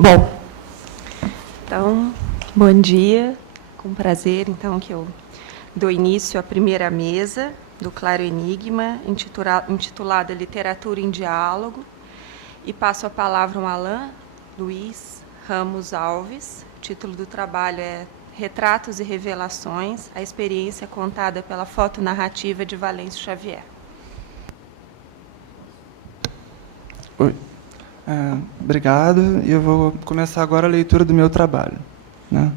Bom, então, bom dia. Com prazer, então, que eu dou início à primeira mesa do Claro Enigma, intitulada Literatura em Diálogo, e passo a palavra ao Alain Luiz Ramos Alves. O título do trabalho é Retratos e Revelações, a experiência contada pela fotonarrativa de Valêncio Xavier. Oi. Obrigado. E eu vou começar agora a leitura do meu trabalho, né?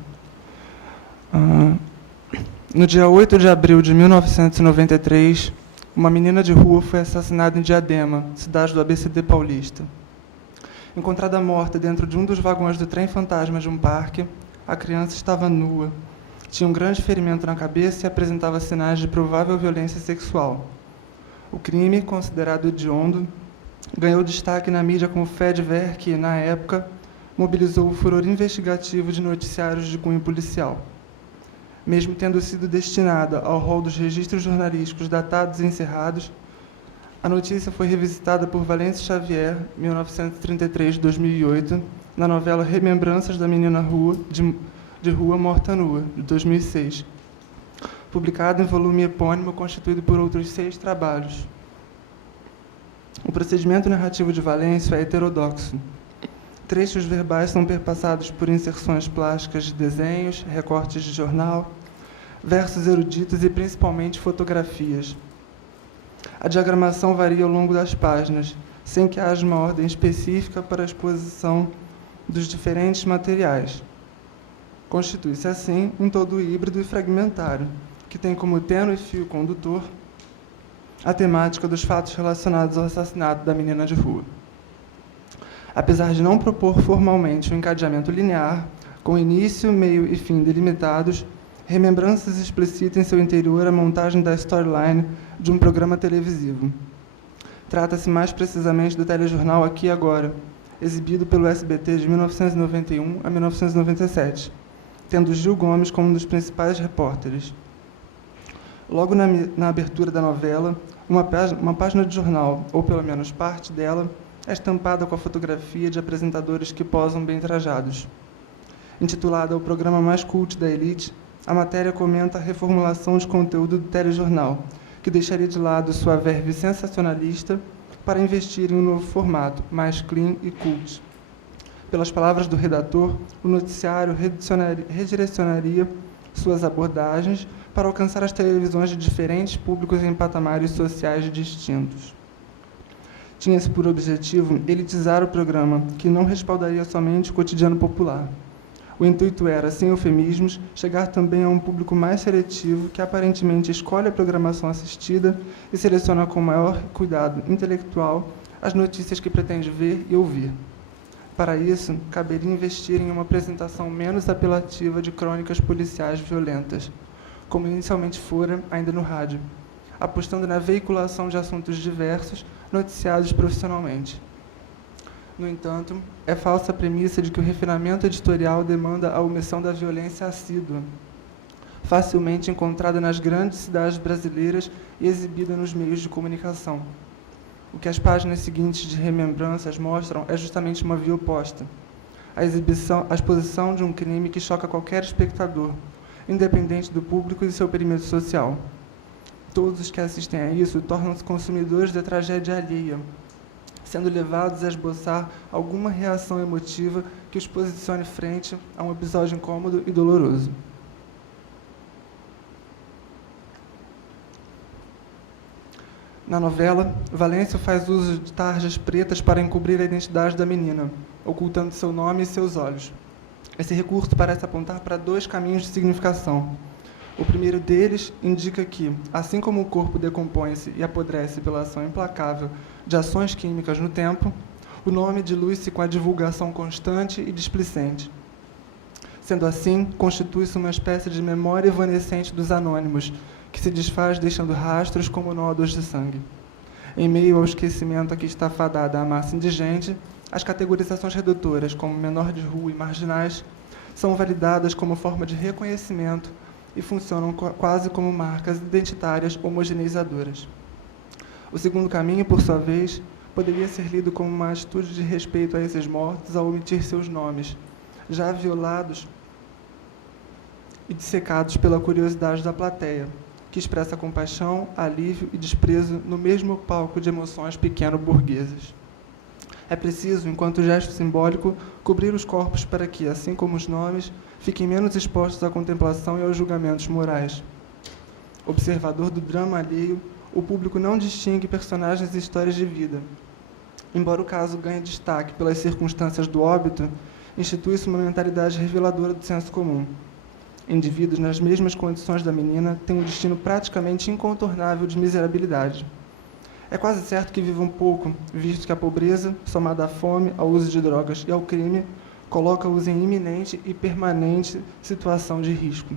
No dia 8 de abril de 1993, uma menina de rua foi assassinada em Diadema, cidade do ABCD paulista. Encontrada morta dentro de um dos vagões do trem fantasma de um parque, a criança estava nua, tinha um grande ferimento na cabeça e apresentava sinais de provável violência sexual. O crime, considerado hediondo, ganhou destaque na mídia como fait divers que, na época, mobilizou o furor investigativo de noticiários de cunho policial. Mesmo tendo sido destinada ao rol dos registros jornalísticos datados e encerrados, a notícia foi revisitada por Valêncio Xavier, 1933-2008, na novela Remembranças da Menina de Rua Morta Nua, de 2006, publicado em volume epônimo constituído por outros 6 trabalhos. O procedimento narrativo de Valêncio é heterodoxo. Trechos verbais são perpassados por inserções plásticas de desenhos, recortes de jornal, versos eruditos e, principalmente, fotografias. A diagramação varia ao longo das páginas, sem que haja uma ordem específica para a exposição dos diferentes materiais. Constitui-se, assim, um todo híbrido e fragmentário, que tem como tênue fio condutor a temática dos fatos relacionados ao assassinato da menina de rua. Apesar de não propor formalmente um encadeamento linear, com início, meio e fim delimitados, Remembranças explicita em seu interior a montagem da storyline de um programa televisivo. Trata-se mais precisamente do telejornal Aqui e Agora, exibido pelo SBT de 1991 a 1997, tendo Gil Gomes como um dos principais repórteres. Logo na abertura da novela, uma página de jornal, ou pelo menos parte dela, é estampada com a fotografia de apresentadores que posam bem trajados. Intitulada O Programa Mais Cult da Elite, a matéria comenta a reformulação de conteúdo do telejornal, que deixaria de lado sua verve sensacionalista para investir em um novo formato, mais clean e cult. Pelas palavras do redator, o noticiário redirecionaria suas abordagens para alcançar as televisões de diferentes públicos em patamares sociais distintos. Tinha-se por objetivo elitizar o programa, que não respaldaria somente o cotidiano popular. O intuito era, sem eufemismos, chegar também a um público mais seletivo que aparentemente escolhe a programação assistida e seleciona com maior cuidado intelectual as notícias que pretende ver e ouvir. Para isso, caberia investir em uma apresentação menos apelativa de crônicas policiais violentas, como inicialmente fora ainda no rádio, apostando na veiculação de assuntos diversos, noticiados profissionalmente. No entanto, é falsa a premissa de que o refinamento editorial demanda a omissão da violência assídua, facilmente encontrada nas grandes cidades brasileiras e exibida nos meios de comunicação. O que as páginas seguintes de Remembranças mostram é justamente uma via oposta, a exposição de um crime que choca qualquer espectador, independente do público e seu perímetro social. Todos os que assistem a isso tornam-se consumidores da tragédia alheia, sendo levados a esboçar alguma reação emotiva que os posicione frente a um episódio incômodo e doloroso. Na novela, Valêncio faz uso de tarjas pretas para encobrir a identidade da menina, ocultando seu nome e seus olhos. Esse recurso parece apontar para 2 caminhos de significação. O primeiro deles indica que, assim como o corpo decompõe-se e apodrece pela ação implacável de ações químicas no tempo, o nome dilui-se com a divulgação constante e displicente. Sendo assim, constitui-se uma espécie de memória evanescente dos anônimos, que se desfaz deixando rastros como nódulos de sangue. Em meio ao esquecimento a que está fadada a massa indigente, as categorizações redutoras, como menor de rua e marginais, são validadas como forma de reconhecimento e funcionam quase como marcas identitárias homogeneizadoras. O segundo caminho, por sua vez, poderia ser lido como uma atitude de respeito a esses mortos ao omitir seus nomes, já violados e dissecados pela curiosidade da plateia, que expressa compaixão, alívio e desprezo no mesmo palco de emoções pequeno-burguesas. É preciso, enquanto gesto simbólico, cobrir os corpos para que, assim como os nomes, fiquem menos expostos à contemplação e aos julgamentos morais. Observador do drama alheio, o público não distingue personagens e histórias de vida. Embora o caso ganhe destaque pelas circunstâncias do óbito, institui-se uma mentalidade reveladora do senso comum. Indivíduos nas mesmas condições da menina têm um destino praticamente incontornável de miserabilidade. É quase certo que vivam pouco, visto que a pobreza, somada à fome, ao uso de drogas e ao crime, coloca-os em iminente e permanente situação de risco.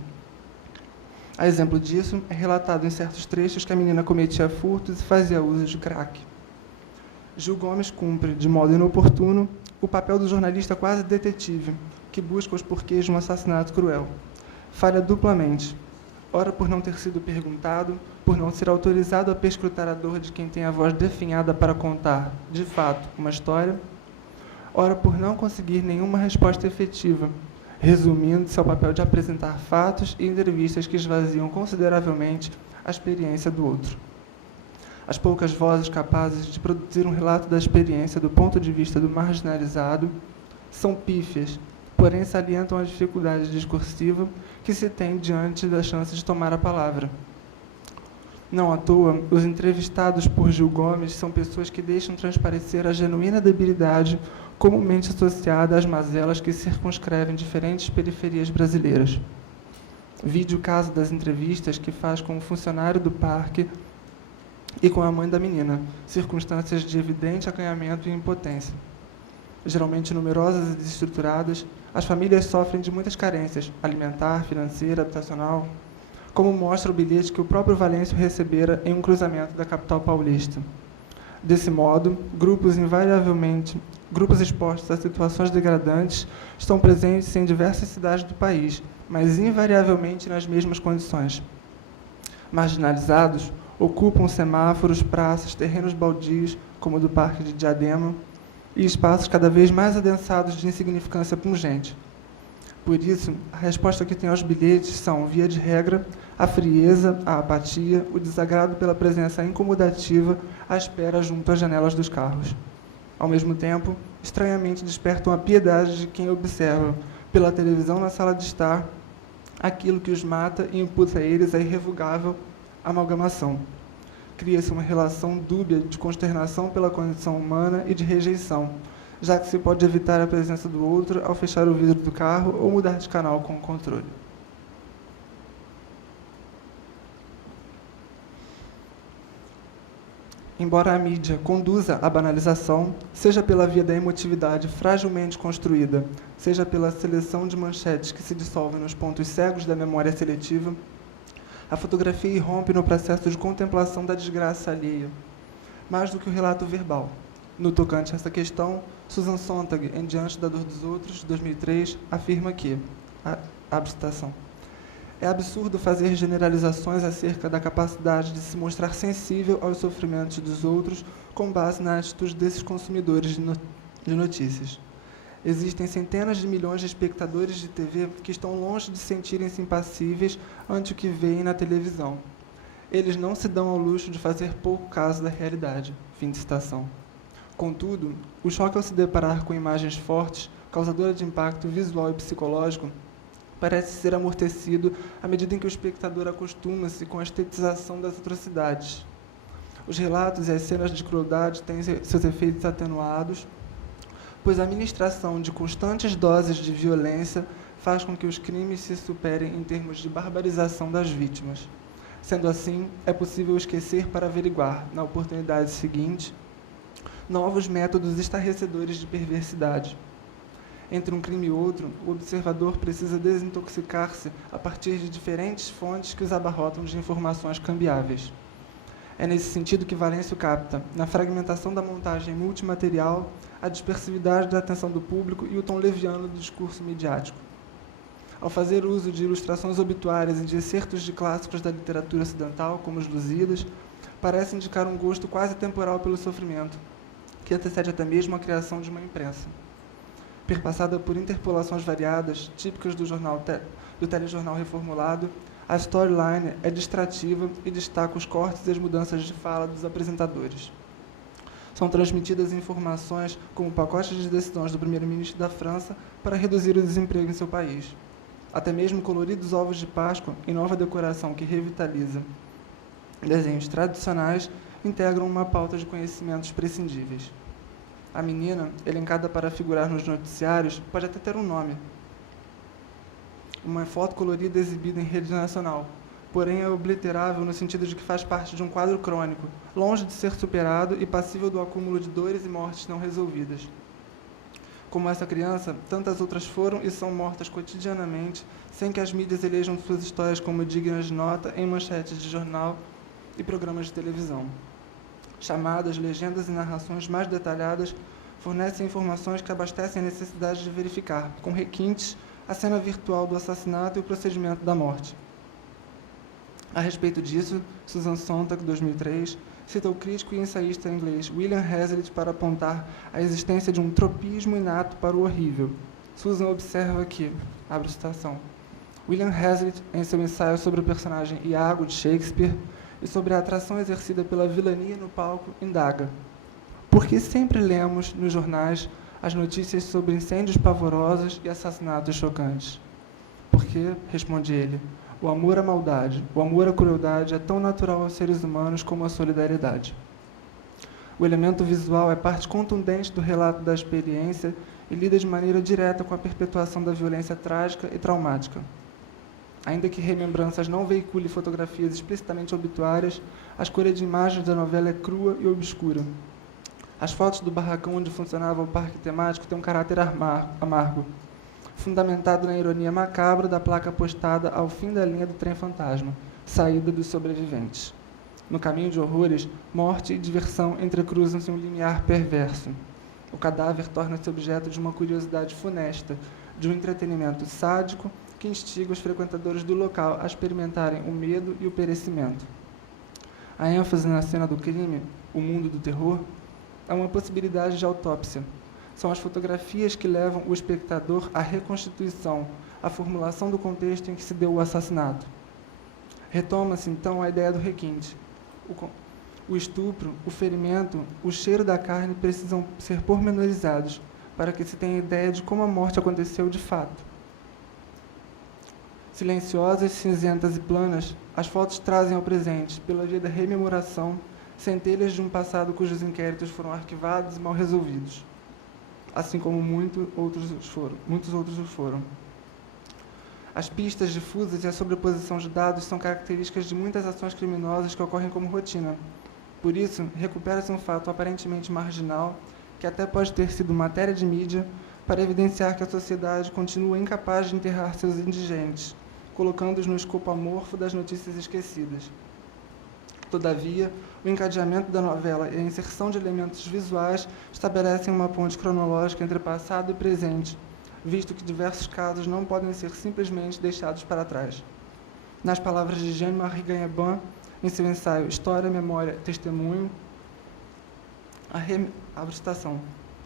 A exemplo disso, é relatado em certos trechos que a menina cometia furtos e fazia uso de crack. Gil Gomes cumpre, de modo inoportuno, o papel do jornalista quase detetive, que busca os porquês de um assassinato cruel. Falha duplamente, ora por não ter sido perguntado, por não ser autorizado a perscrutar a dor de quem tem a voz definhada para contar, de fato, uma história, ora por não conseguir nenhuma resposta efetiva, resumindo-se ao papel de apresentar fatos e entrevistas que esvaziam consideravelmente a experiência do outro. As poucas vozes capazes de produzir um relato da experiência do ponto de vista do marginalizado são pífias, porém salientam a dificuldade discursiva que se tem diante da chance de tomar a palavra. Não à toa, os entrevistados por Gil Gomes são pessoas que deixam transparecer a genuína debilidade comumente associada às mazelas que circunscrevem diferentes periferias brasileiras. Vide o caso das entrevistas que faz com um funcionário do parque e com a mãe da menina, circunstâncias de evidente acanhamento e impotência. Geralmente numerosas e desestruturadas, as famílias sofrem de muitas carências, alimentar, financeira, habitacional, como mostra o bilhete que o próprio Valêncio recebera em um cruzamento da capital paulista. Desse modo, grupos expostos a situações degradantes estão presentes em diversas cidades do país, mas invariavelmente nas mesmas condições. Marginalizados, ocupam semáforos, praças, terrenos baldios, como o do Parque de Diadema, e espaços cada vez mais adensados de insignificância pungente. Por isso, a resposta que tem aos bilhetes são, via de regra, a frieza, a apatia, o desagrado pela presença incomodativa à espera junto às janelas dos carros. Ao mesmo tempo, estranhamente despertam a piedade de quem observa, pela televisão na sala de estar, aquilo que os mata e imputa a eles a irrevogável amalgamação. Cria-se uma relação dúbia de consternação pela condição humana e de rejeição, já que se pode evitar a presença do outro ao fechar o vidro do carro ou mudar de canal com o controle. Embora a mídia conduza à banalização, seja pela via da emotividade fragilmente construída, seja pela seleção de manchetes que se dissolvem nos pontos cegos da memória seletiva, a fotografia irrompe no processo de contemplação da desgraça alheia, mais do que o relato verbal. No tocante a essa questão, Susan Sontag, em Diante da Dor dos Outros, de 2003, afirma que, abre citação, é absurdo fazer generalizações acerca da capacidade de se mostrar sensível aos sofrimentos dos outros com base na atitude desses consumidores de notícias. Existem centenas de milhões de espectadores de TV que estão longe de sentirem-se impassíveis ante o que veem na televisão. Eles não se dão ao luxo de fazer pouco caso da realidade. Fim de citação. Contudo, o choque ao se deparar com imagens fortes, causadora de impacto visual e psicológico, parece ser amortecido à medida em que o espectador acostuma-se com a estetização das atrocidades. Os relatos e as cenas de crueldade têm seus efeitos atenuados, pois a ministração de constantes doses de violência faz com que os crimes se superem em termos de barbarização das vítimas. Sendo assim, é possível esquecer para averiguar, na oportunidade seguinte, novos métodos estarrecedores de perversidade. Entre um crime e outro, o observador precisa desintoxicar-se a partir de diferentes fontes que os abarrotam de informações cambiáveis. É nesse sentido que Valêncio capta, na fragmentação da montagem multimaterial, a dispersividade da atenção do público e o tom leviano do discurso midiático. Ao fazer uso de ilustrações obituárias e de excertos de clássicos da literatura ocidental, como os Lusíadas, parece indicar um gosto quase temporal pelo sofrimento. que antecede até mesmo a criação de uma imprensa. Perpassada por interpolações variadas, típicas do telejornal reformulado, a storyline é distrativa e destaca os cortes e as mudanças de fala dos apresentadores. São transmitidas informações como pacotes de decisões do primeiro-ministro da França para reduzir o desemprego em seu país. Até mesmo coloridos ovos de Páscoa, em nova decoração que revitaliza desenhos tradicionais, integram uma pauta de conhecimentos prescindíveis. A menina, elencada para figurar nos noticiários, pode até ter um nome. Uma foto colorida exibida em rede nacional, porém é obliterável no sentido de que faz parte de um quadro crônico, longe de ser superado e passível do acúmulo de dores e mortes não resolvidas. Como essa criança, tantas outras foram e são mortas cotidianamente, sem que as mídias elejam suas histórias como dignas de nota em manchetes de jornal e programas de televisão. Chamadas, legendas e narrações mais detalhadas fornecem informações que abastecem a necessidade de verificar, com requintes, a cena virtual do assassinato e o procedimento da morte. A respeito disso, Susan Sontag, 2003, cita o crítico e ensaísta inglês William Hazlitt para apontar a existência de um tropismo inato para o horrível. Susan observa que, abre citação, William Hazlitt, em seu ensaio sobre o personagem Iago de Shakespeare e sobre a atração exercida pela vilania no palco, indaga: por que sempre lemos nos jornais as notícias sobre incêndios pavorosos e assassinatos chocantes? Porque, responde ele, o amor à maldade, o amor à crueldade é tão natural aos seres humanos como a solidariedade. O elemento visual é parte contundente do relato da experiência e lida de maneira direta com a perpetuação da violência trágica e traumática. Ainda que Remembranças não veicule fotografias explicitamente obituárias, a escolha de imagens da novela é crua e obscura. As fotos do barracão onde funcionava o parque temático têm um caráter amargo, fundamentado na ironia macabra da placa postada ao fim da linha do trem fantasma, saída dos sobreviventes. No caminho de horrores, morte e diversão entrecruzam-se em um limiar perverso. O cadáver torna-se objeto de uma curiosidade funesta, de um entretenimento sádico que instiga os frequentadores do local a experimentarem o medo e o perecimento. A ênfase na cena do crime, o mundo do terror, é uma possibilidade de autópsia. São as fotografias que levam o espectador à reconstituição, à formulação do contexto em que se deu o assassinato. Retoma-se, então, a ideia do requinte. O estupro, o ferimento, o cheiro da carne precisam ser pormenorizados para que se tenha ideia de como a morte aconteceu de fato. Silenciosas, cinzentas e planas, as fotos trazem ao presente, pela via da rememoração, centelhas de um passado cujos inquéritos foram arquivados e mal resolvidos, assim como muitos outros o foram. As pistas difusas e a sobreposição de dados são características de muitas ações criminosas que ocorrem como rotina. Por isso, recupera-se um fato aparentemente marginal, que até pode ter sido matéria de mídia, para evidenciar que a sociedade continua incapaz de enterrar seus indigentes, colocando-os no escopo amorfo das notícias esquecidas. Todavia, o encadeamento da novela e a inserção de elementos visuais estabelecem uma ponte cronológica entre passado e presente, visto que diversos casos não podem ser simplesmente deixados para trás. Nas palavras de Jean-Marie Gagnaban, em seu ensaio História, Memória, Testemunho,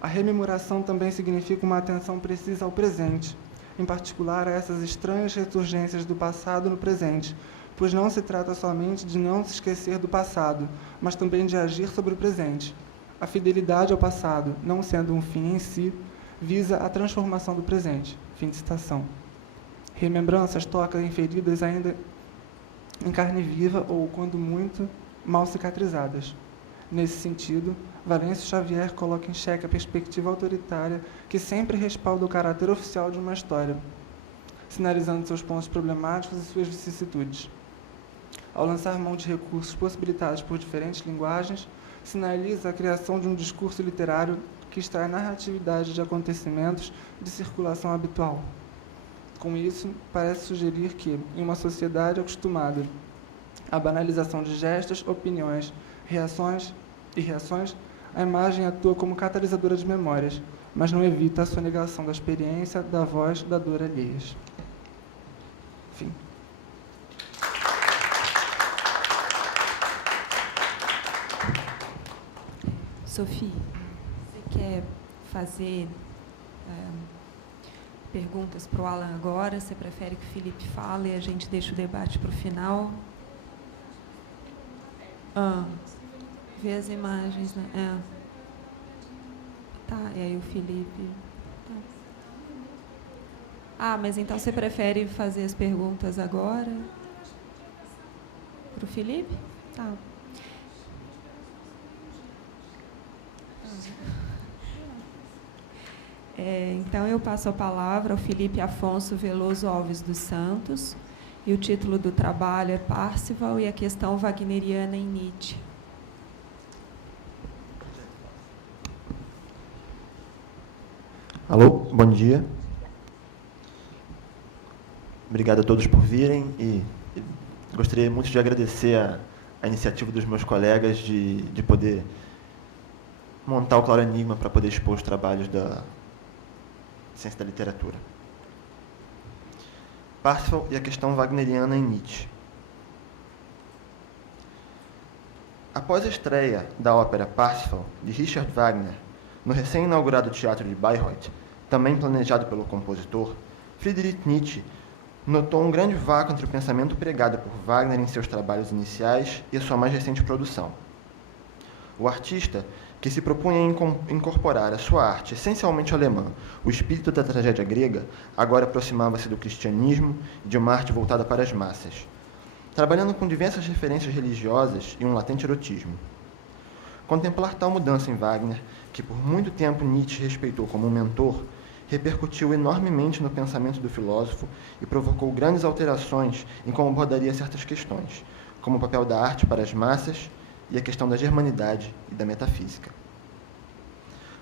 a rememoração também significa uma atenção precisa ao presente, em particular a essas estranhas ressurgências do passado no presente, pois não se trata somente de não se esquecer do passado, mas também de agir sobre o presente. A fidelidade ao passado, não sendo um fim em si, visa a transformação do presente. Fim de citação. Remembranças toca em feridas ainda em carne viva ou, quando muito, mal cicatrizadas. Nesse sentido, Valêncio Xavier coloca em xeque a perspectiva autoritária que sempre respalda o caráter oficial de uma história, sinalizando seus pontos problemáticos e suas vicissitudes. Ao lançar mão de recursos possibilitados por diferentes linguagens, sinaliza a criação de um discurso literário que extrai a narratividade de acontecimentos de circulação habitual. Com isso, parece sugerir que, em uma sociedade acostumada à banalização de gestos, opiniões, reações, a imagem atua como catalisadora de memórias, mas não evita a sonegação da experiência, da voz, da dor alheias. Fim. Sophie, quer fazer perguntas para o Alan agora? Você prefere que o Felipe fale e a gente deixe o debate para o final? Vê as imagens, né? Tá, e aí o Felipe... Tá. Mas então você prefere fazer as perguntas agora? Para o Felipe? Tá. Então, eu passo a palavra ao Felipe Afonso Veloso Alves dos Santos, e o título do trabalho é Parsifal e a questão wagneriana em Nietzsche. Alô, bom dia. Obrigado a todos por virem e gostaria muito de agradecer a iniciativa dos meus colegas de poder montar o Claro Enigma para poder expor os trabalhos da ciência da literatura. Parsifal e a questão wagneriana em Nietzsche. Após a estreia da ópera Parsifal, de Richard Wagner, no recém-inaugurado Teatro de Bayreuth, também planejado pelo compositor, Friedrich Nietzsche notou um grande vácuo entre o pensamento pregado por Wagner em seus trabalhos iniciais e a sua mais recente produção. O artista, que se propunha a incorporar à sua arte essencialmente alemã o espírito da tragédia grega, agora aproximava-se do cristianismo e de uma arte voltada para as massas, trabalhando com diversas referências religiosas e um latente erotismo. Contemplar tal mudança em Wagner, que por muito tempo Nietzsche respeitou como um mentor, repercutiu enormemente no pensamento do filósofo e provocou grandes alterações em como abordaria certas questões, como o papel da arte para as massas e a questão da germanidade e da metafísica.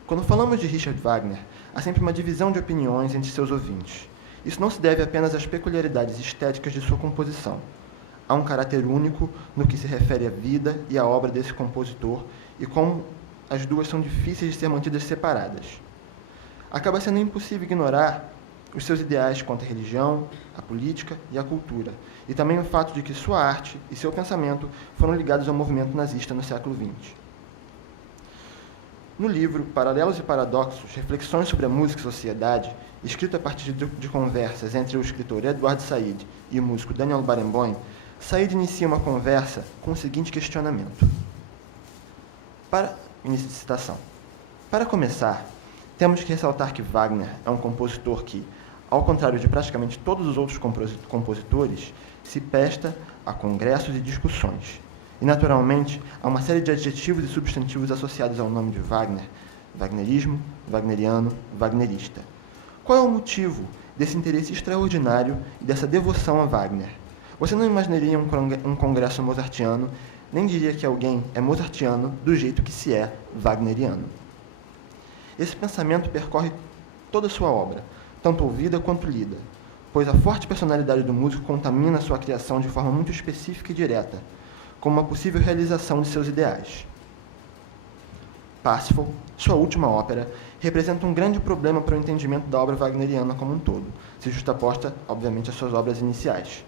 Quando falamos de Richard Wagner, há sempre uma divisão de opiniões entre seus ouvintes. Isso não se deve apenas às peculiaridades estéticas de sua composição. Há um caráter único no que se refere à vida e à obra desse compositor e como as duas são difíceis de ser mantidas separadas. Acaba sendo impossível ignorar os seus ideais quanto à religião, à política e à cultura, e também o fato de que sua arte e seu pensamento foram ligados ao movimento nazista no século XX. No livro Paralelos e Paradoxos, Reflexões sobre a Música e Sociedade, escrito a partir de conversas entre o escritor Edward Said e o músico Daniel Barenboim, Said inicia uma conversa com o seguinte questionamento. Início de citação. Para começar, temos que ressaltar que Wagner é um compositor que, ao contrário de praticamente todos os outros compositores, se presta a congressos e discussões. E, naturalmente, há uma série de adjetivos e substantivos associados ao nome de Wagner: wagnerismo, wagneriano, wagnerista. Qual é o motivo desse interesse extraordinário e dessa devoção a Wagner? Você não imaginaria um congresso mozartiano, nem diria que alguém é mozartiano do jeito que se é wagneriano. Esse pensamento percorre toda a sua obra, tanto ouvida quanto lida, pois a forte personalidade do músico contamina sua criação de forma muito específica e direta, como uma possível realização de seus ideais. Parsifal, sua última ópera, representa um grande problema para o entendimento da obra wagneriana como um todo, se justaposta, obviamente, às suas obras iniciais.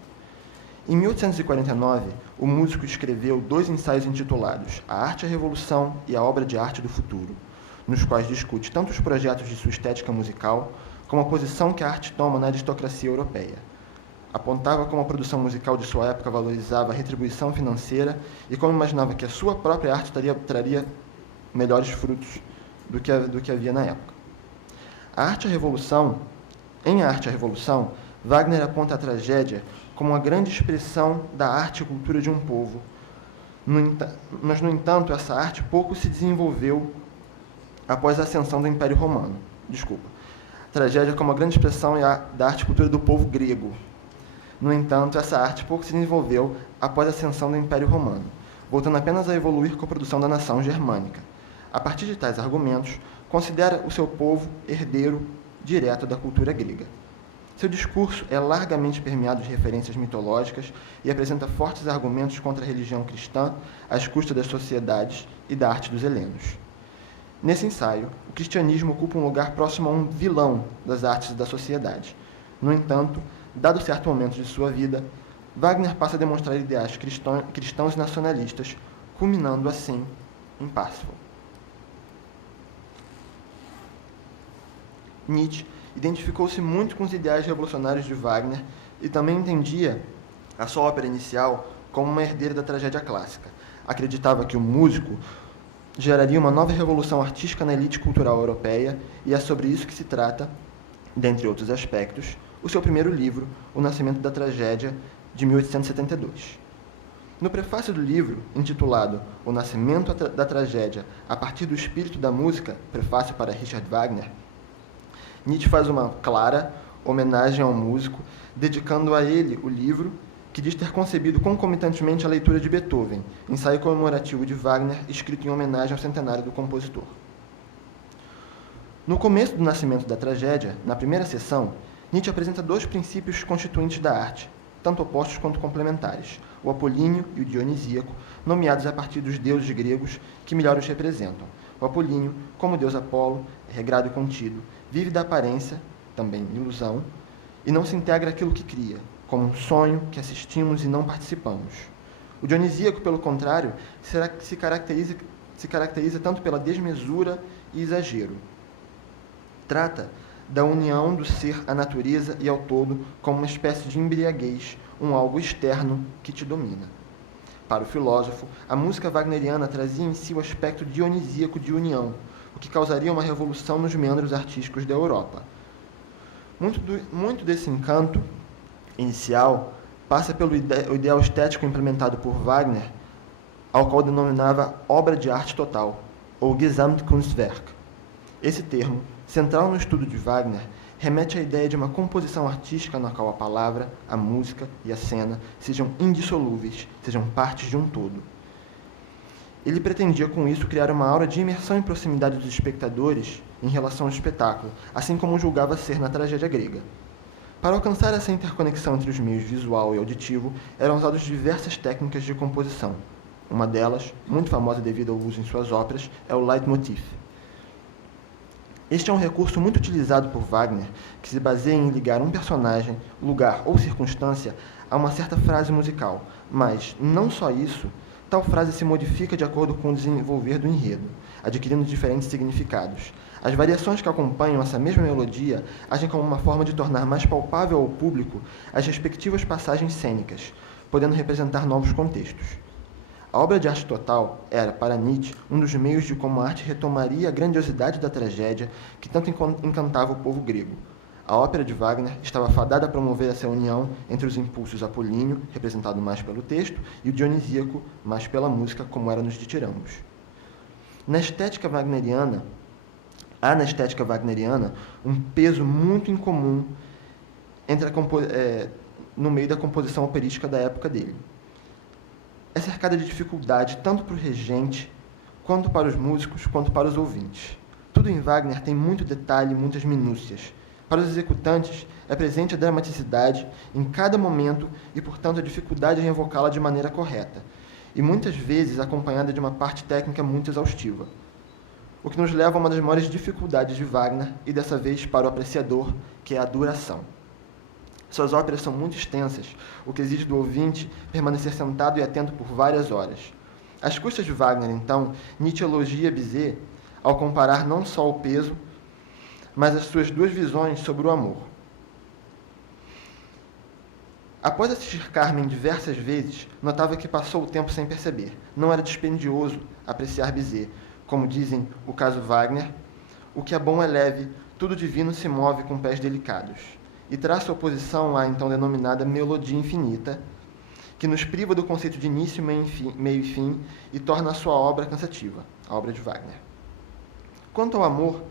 Em 1849, o músico escreveu 2 ensaios intitulados A Arte e a Revolução e a Obra de Arte do Futuro, nos quais discute tanto os projetos de sua estética musical, como a posição que a arte toma na aristocracia europeia. Apontava como a produção musical de sua época valorizava a retribuição financeira e como imaginava que a sua própria arte traria melhores frutos do que havia na época. Em A Arte e a Revolução, Wagner aponta a tragédia como uma grande expressão da arte e cultura de um povo. Mas, no entanto, essa arte pouco se desenvolveu após a ascensão do Império Romano. A tragédia como uma grande expressão da arte e cultura do povo grego. No entanto, essa arte pouco se desenvolveu após a ascensão do Império Romano, voltando apenas a evoluir com a produção da nação germânica. A partir de tais argumentos, considera o seu povo herdeiro direto da cultura grega. Seu discurso é largamente permeado de referências mitológicas e apresenta fortes argumentos contra a religião cristã, às custas das sociedades e da arte dos helenos. Nesse ensaio, o cristianismo ocupa um lugar próximo a um vilão das artes e da sociedade. No entanto, dado certo momento de sua vida, Wagner passa a demonstrar ideais cristãos e nacionalistas, culminando assim em Parsifal. Nietzsche identificou-se muito com os ideais revolucionários de Wagner e também entendia a sua ópera inicial como uma herdeira da tragédia clássica. Acreditava que o músico geraria uma nova revolução artística na elite cultural europeia, e é sobre isso que se trata, dentre outros aspectos, o seu primeiro livro, O Nascimento da Tragédia, de 1872. No prefácio do livro, intitulado O Nascimento da Tragédia a partir do espírito da música, prefácio para Richard Wagner, Nietzsche faz uma clara homenagem ao músico, dedicando a ele o livro, que diz ter concebido concomitantemente a leitura de Beethoven, ensaio comemorativo de Wagner, escrito em homenagem ao centenário do compositor. No começo do Nascimento da Tragédia, na primeira seção, Nietzsche apresenta dois princípios constituintes da arte, tanto opostos quanto complementares, o apolíneo e o dionisíaco, nomeados a partir dos deuses gregos que melhor os representam. O apolíneo, como deus Apolo, é regrado e contido, vive da aparência, também ilusão, e não se integra àquilo que cria, como um sonho que assistimos e não participamos. O dionisíaco, pelo contrário, se caracteriza tanto pela desmesura e exagero. Trata da união do ser à natureza e ao todo como uma espécie de embriaguez, um algo externo que te domina. Para o filósofo, a música wagneriana trazia em si o aspecto dionisíaco de união, o que causaria uma revolução nos meandros artísticos da Europa. Muito desse encanto inicial passa pelo ideal estético implementado por Wagner, ao qual denominava obra de arte total, ou Gesamtkunstwerk. Esse termo, central no estudo de Wagner, remete à ideia de uma composição artística na qual a palavra, a música e a cena sejam indissolúveis, sejam partes de um todo. Ele pretendia com isso criar uma aura de imersão e proximidade dos espectadores em relação ao espetáculo, assim como julgava ser na tragédia grega. Para alcançar essa interconexão entre os meios visual e auditivo, eram usadas diversas técnicas de composição. Uma delas, muito famosa devido ao uso em suas óperas, é o leitmotiv. Este é um recurso muito utilizado por Wagner, que se baseia em ligar um personagem, lugar ou circunstância a uma certa frase musical, mas, não só isso, tal frase se modifica de acordo com o desenvolver do enredo, adquirindo diferentes significados. As variações que acompanham essa mesma melodia agem como uma forma de tornar mais palpável ao público as respectivas passagens cênicas, podendo representar novos contextos. A obra de arte total era, para Nietzsche, um dos meios de como a arte retomaria a grandiosidade da tragédia que tanto encantava o povo grego. A ópera de Wagner estava fadada a promover essa união entre os impulsos apolíneo, representado mais pelo texto, e o dionisíaco, mais pela música, como era nos ditirambos. Há na estética wagneriana um peso muito incomum no meio da composição operística da época dele. É cercada de dificuldade tanto para o regente, quanto para os músicos, quanto para os ouvintes. Tudo em Wagner tem muito detalhe e muitas minúcias. Para os executantes, é presente a dramaticidade em cada momento e, portanto, a dificuldade em evocá-la de maneira correta, e muitas vezes acompanhada de uma parte técnica muito exaustiva. O que nos leva a uma das maiores dificuldades de Wagner, e dessa vez para o apreciador, que é a duração. Suas óperas são muito extensas, o que exige do ouvinte permanecer sentado e atento por várias horas. Às custas de Wagner, então, Nietzsche elogia Bizet ao comparar não só o peso, mas as suas duas visões sobre o amor. Após assistir Carmen diversas vezes, notava que passou o tempo sem perceber. Não era dispendioso apreciar Bizet. Como dizem o caso Wagner, o que é bom é leve, tudo divino se move com pés delicados. E traça oposição à então denominada melodia infinita, que nos priva do conceito de início, meio e fim e torna a sua obra cansativa, a obra de Wagner. Quanto ao amor,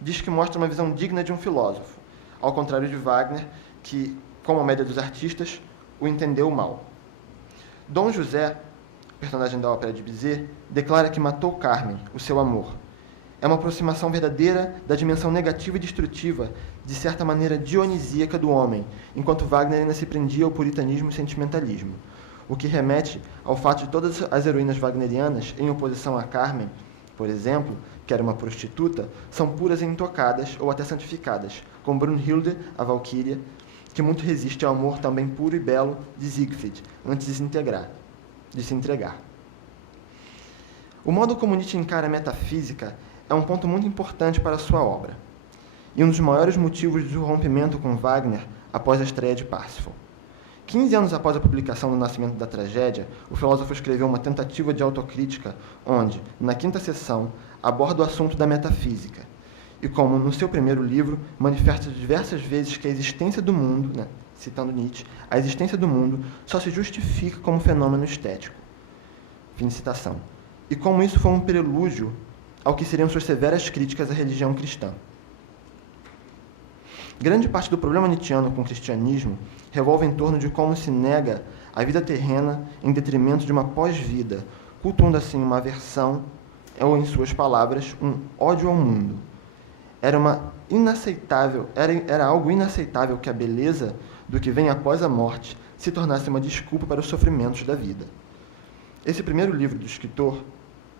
diz que mostra uma visão digna de um filósofo, ao contrário de Wagner, que, como a média dos artistas, o entendeu mal. Dom José, personagem da ópera de Bizet, declara que matou Carmen, o seu amor. É uma aproximação verdadeira da dimensão negativa e destrutiva, de certa maneira dionisíaca do homem, enquanto Wagner ainda se prendia ao puritanismo e sentimentalismo, o que remete ao fato de todas as heroínas wagnerianas, em oposição a Carmen, por exemplo, que era uma prostituta, são puras e intocadas ou até santificadas, como Brunhilde, a Valquíria, que muito resiste ao amor também puro e belo de Siegfried, antes de se entregar. O modo como Nietzsche encara a metafísica é um ponto muito importante para a sua obra. e um dos maiores motivos do rompimento com Wagner após a estreia de Parsifal. 15 anos após a publicação do Nascimento da Tragédia, o filósofo escreveu uma tentativa de autocrítica onde, na quinta seção, aborda o assunto da metafísica. E como no seu primeiro livro, manifesta diversas vezes que a existência do mundo, citando Nietzsche, a existência do mundo só se justifica como fenômeno estético. Fim de citação. E como isso foi um prelúdio ao que seriam suas severas críticas à religião cristã. Grande parte do problema nietzschiano com o cristianismo revolve em torno de como se nega a vida terrena em detrimento de uma pós-vida, cultuando assim uma aversão, ou em suas palavras, um ódio ao mundo. Era algo inaceitável que a beleza do que vem após a morte se tornasse uma desculpa para os sofrimentos da vida. Esse primeiro livro do escritor,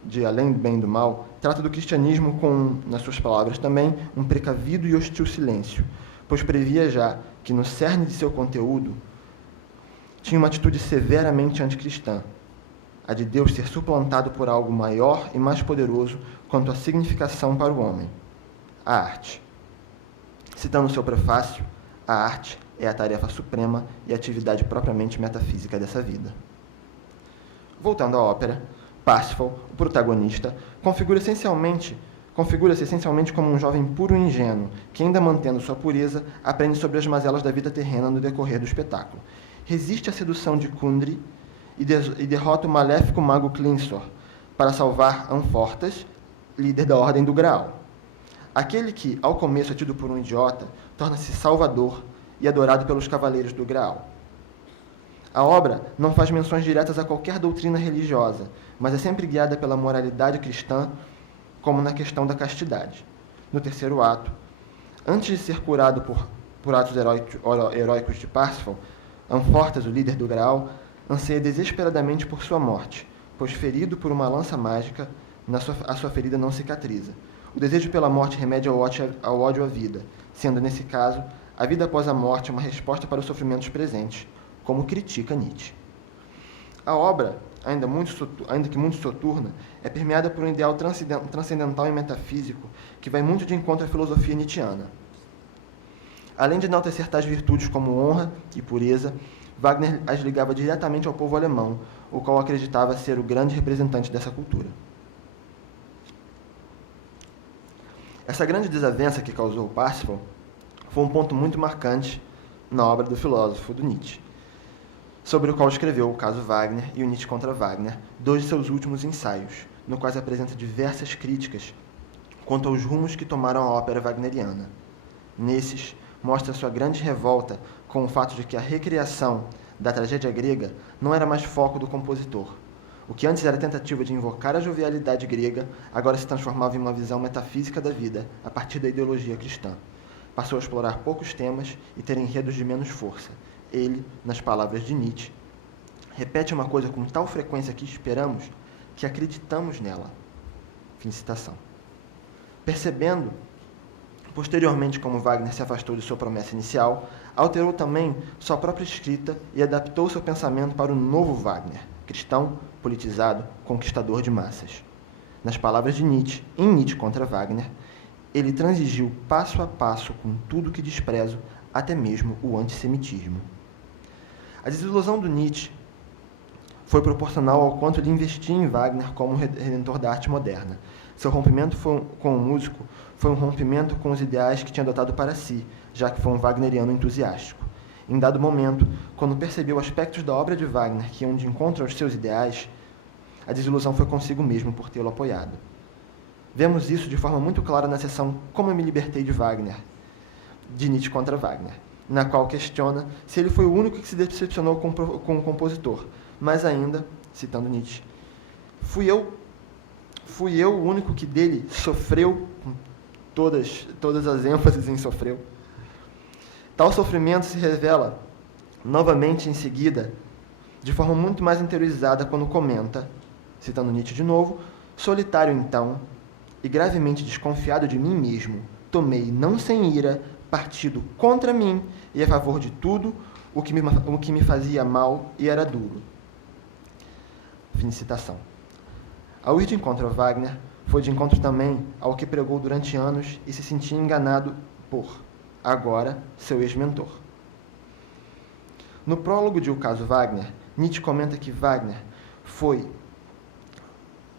de Além do Bem e do Mal, trata do cristianismo com, nas suas palavras também, um precavido e hostil silêncio, pois previa já que no cerne de seu conteúdo tinha uma atitude severamente anticristã, a de Deus ser suplantado por algo maior e mais poderoso quanto à significação para o homem, a arte. Citando seu prefácio, a arte é a tarefa suprema e a atividade propriamente metafísica dessa vida. Voltando à ópera, Parsifal, o protagonista, configura-se essencialmente como um jovem puro e ingênuo, que, ainda mantendo sua pureza, aprende sobre as mazelas da vida terrena no decorrer do espetáculo. Resiste à sedução de Kundry e derrota o maléfico mago Klingsor para salvar Amfortas, líder da Ordem do Graal. Aquele que, ao começo, é tido por um idiota, torna-se salvador e adorado pelos cavaleiros do Graal. A obra não faz menções diretas a qualquer doutrina religiosa, mas é sempre guiada pela moralidade cristã, como na questão da castidade. No terceiro ato, antes de ser curado por atos heróicos de Parsifal, Amfortas, o líder do Graal, anseia desesperadamente por sua morte, pois ferido por uma lança mágica, a sua ferida não cicatriza. O desejo pela morte remete ao ódio à vida, sendo, nesse caso, a vida após a morte uma resposta para os sofrimentos presentes, como critica Nietzsche. A obra, ainda que muito soturna, é permeada por um ideal transcendental e metafísico que vai muito de encontro à filosofia nietzschiana. Além de enaltecer tais virtudes como honra e pureza, Wagner as ligava diretamente ao povo alemão, o qual acreditava ser o grande representante dessa cultura. Essa grande desavença que causou Parsifal foi um ponto muito marcante na obra do filósofo, do Nietzsche, sobre o qual escreveu o caso Wagner e o Nietzsche contra Wagner, dois de seus últimos ensaios, no quais apresenta diversas críticas quanto aos rumos que tomaram a ópera wagneriana. Nesses, mostra sua grande revolta com o fato de que a recriação da tragédia grega não era mais foco do compositor. O que antes era tentativa de invocar a jovialidade grega, agora se transformava em uma visão metafísica da vida, a partir da ideologia cristã. Passou a explorar poucos temas e ter enredos de menos força. Ele, nas palavras de Nietzsche, repete uma coisa com tal frequência que esperamos, que acreditamos nela. Fim de citação. Percebendo, posteriormente, como Wagner se afastou de sua promessa inicial, alterou também sua própria escrita e adaptou seu pensamento para o novo Wagner, cristão, politizado, conquistador de massas. Nas palavras de Nietzsche, em Nietzsche contra Wagner, ele transigiu passo a passo com tudo que desprezo, até mesmo o antissemitismo. A desilusão do Nietzsche foi proporcional ao quanto ele investia em Wagner como redentor da arte moderna. Seu rompimento com o músico foi um rompimento com os ideais que tinha adotado para si, já que foi um wagneriano entusiástico. Em dado momento, quando percebeu aspectos da obra de Wagner que iam de encontro aos seus ideais, a desilusão foi consigo mesmo por tê-lo apoiado. Vemos isso de forma muito clara na seção Como eu me libertei de Wagner, de Nietzsche contra Wagner, na qual questiona se ele foi o único que se decepcionou com o compositor, mas ainda, citando Nietzsche, fui eu o único que dele sofreu, com todas as ênfases em sofreu. Tal sofrimento se revela novamente em seguida, de forma muito mais interiorizada, quando comenta, citando Nietzsche de novo, solitário então, e gravemente desconfiado de mim mesmo, tomei, não sem ira, partido contra mim e a favor de tudo o que me fazia mal e era duro. Fim de citação. Ao ir de encontro a Wagner, foi de encontro também ao que pregou durante anos e se sentia enganado por, agora, seu ex-mentor. No prólogo de O Caso Wagner, Nietzsche comenta que Wagner foi,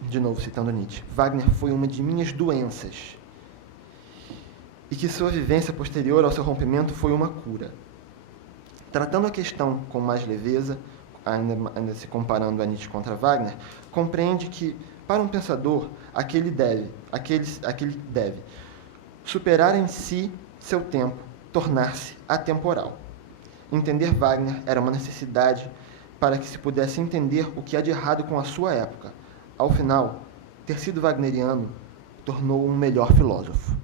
de novo citando Nietzsche, Wagner foi uma de minhas doenças, e que sua vivência posterior ao seu rompimento foi uma cura. Tratando a questão com mais leveza, ainda se comparando a Nietzsche contra Wagner, compreende que, para um pensador, aquele deve superar em si seu tempo, tornar-se atemporal. Entender Wagner era uma necessidade para que se pudesse entender o que há de errado com a sua época. Ao final, ter sido wagneriano tornou um melhor filósofo.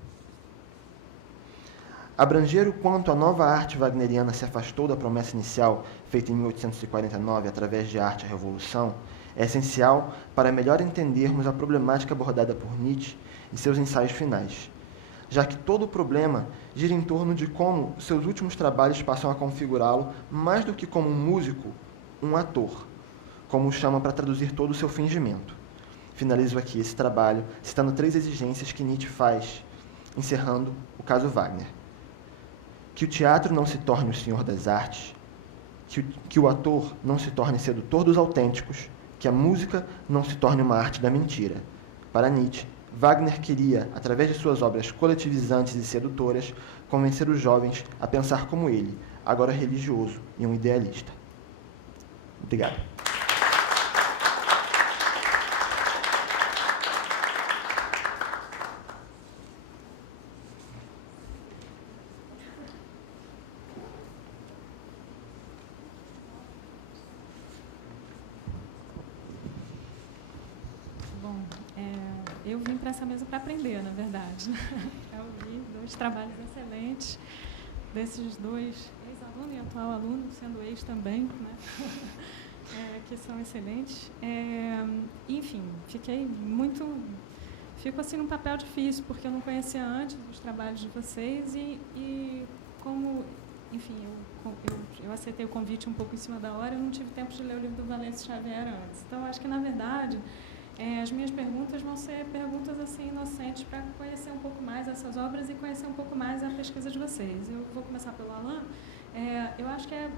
Abranger o quanto a nova arte wagneriana se afastou da promessa inicial, feita em 1849 através de Arte e Revolução, é essencial para melhor entendermos a problemática abordada por Nietzsche em seus ensaios finais, já que todo o problema gira em torno de como seus últimos trabalhos passam a configurá-lo mais do que como um músico, um ator, como o chama para traduzir todo o seu fingimento. Finalizo aqui esse trabalho citando 3 exigências que Nietzsche faz, encerrando o caso Wagner. Que o teatro não se torne o senhor das artes, que o ator não se torne sedutor dos autênticos, que a música não se torne uma arte da mentira. Para Nietzsche, Wagner queria, através de suas obras coletivizantes e sedutoras, convencer os jovens a pensar como ele, agora religioso e um idealista. Obrigado. Eu vim para essa mesa para aprender, na verdade. Eu vi 2 trabalhos excelentes desses 2 ex-alunos e atual aluno, sendo ex também, né? Que são excelentes. Enfim, fico assim num papel difícil, porque eu não conhecia antes os trabalhos de vocês e como, enfim, eu aceitei o convite um pouco em cima da hora, eu não tive tempo de ler o livro do Valêncio Xavier antes. Então, acho que, na verdade, as minhas perguntas vão ser perguntas assim inocentes para conhecer um pouco mais essas obras e conhecer um pouco mais a pesquisa de vocês. Eu vou começar pelo Alain. Eu acho que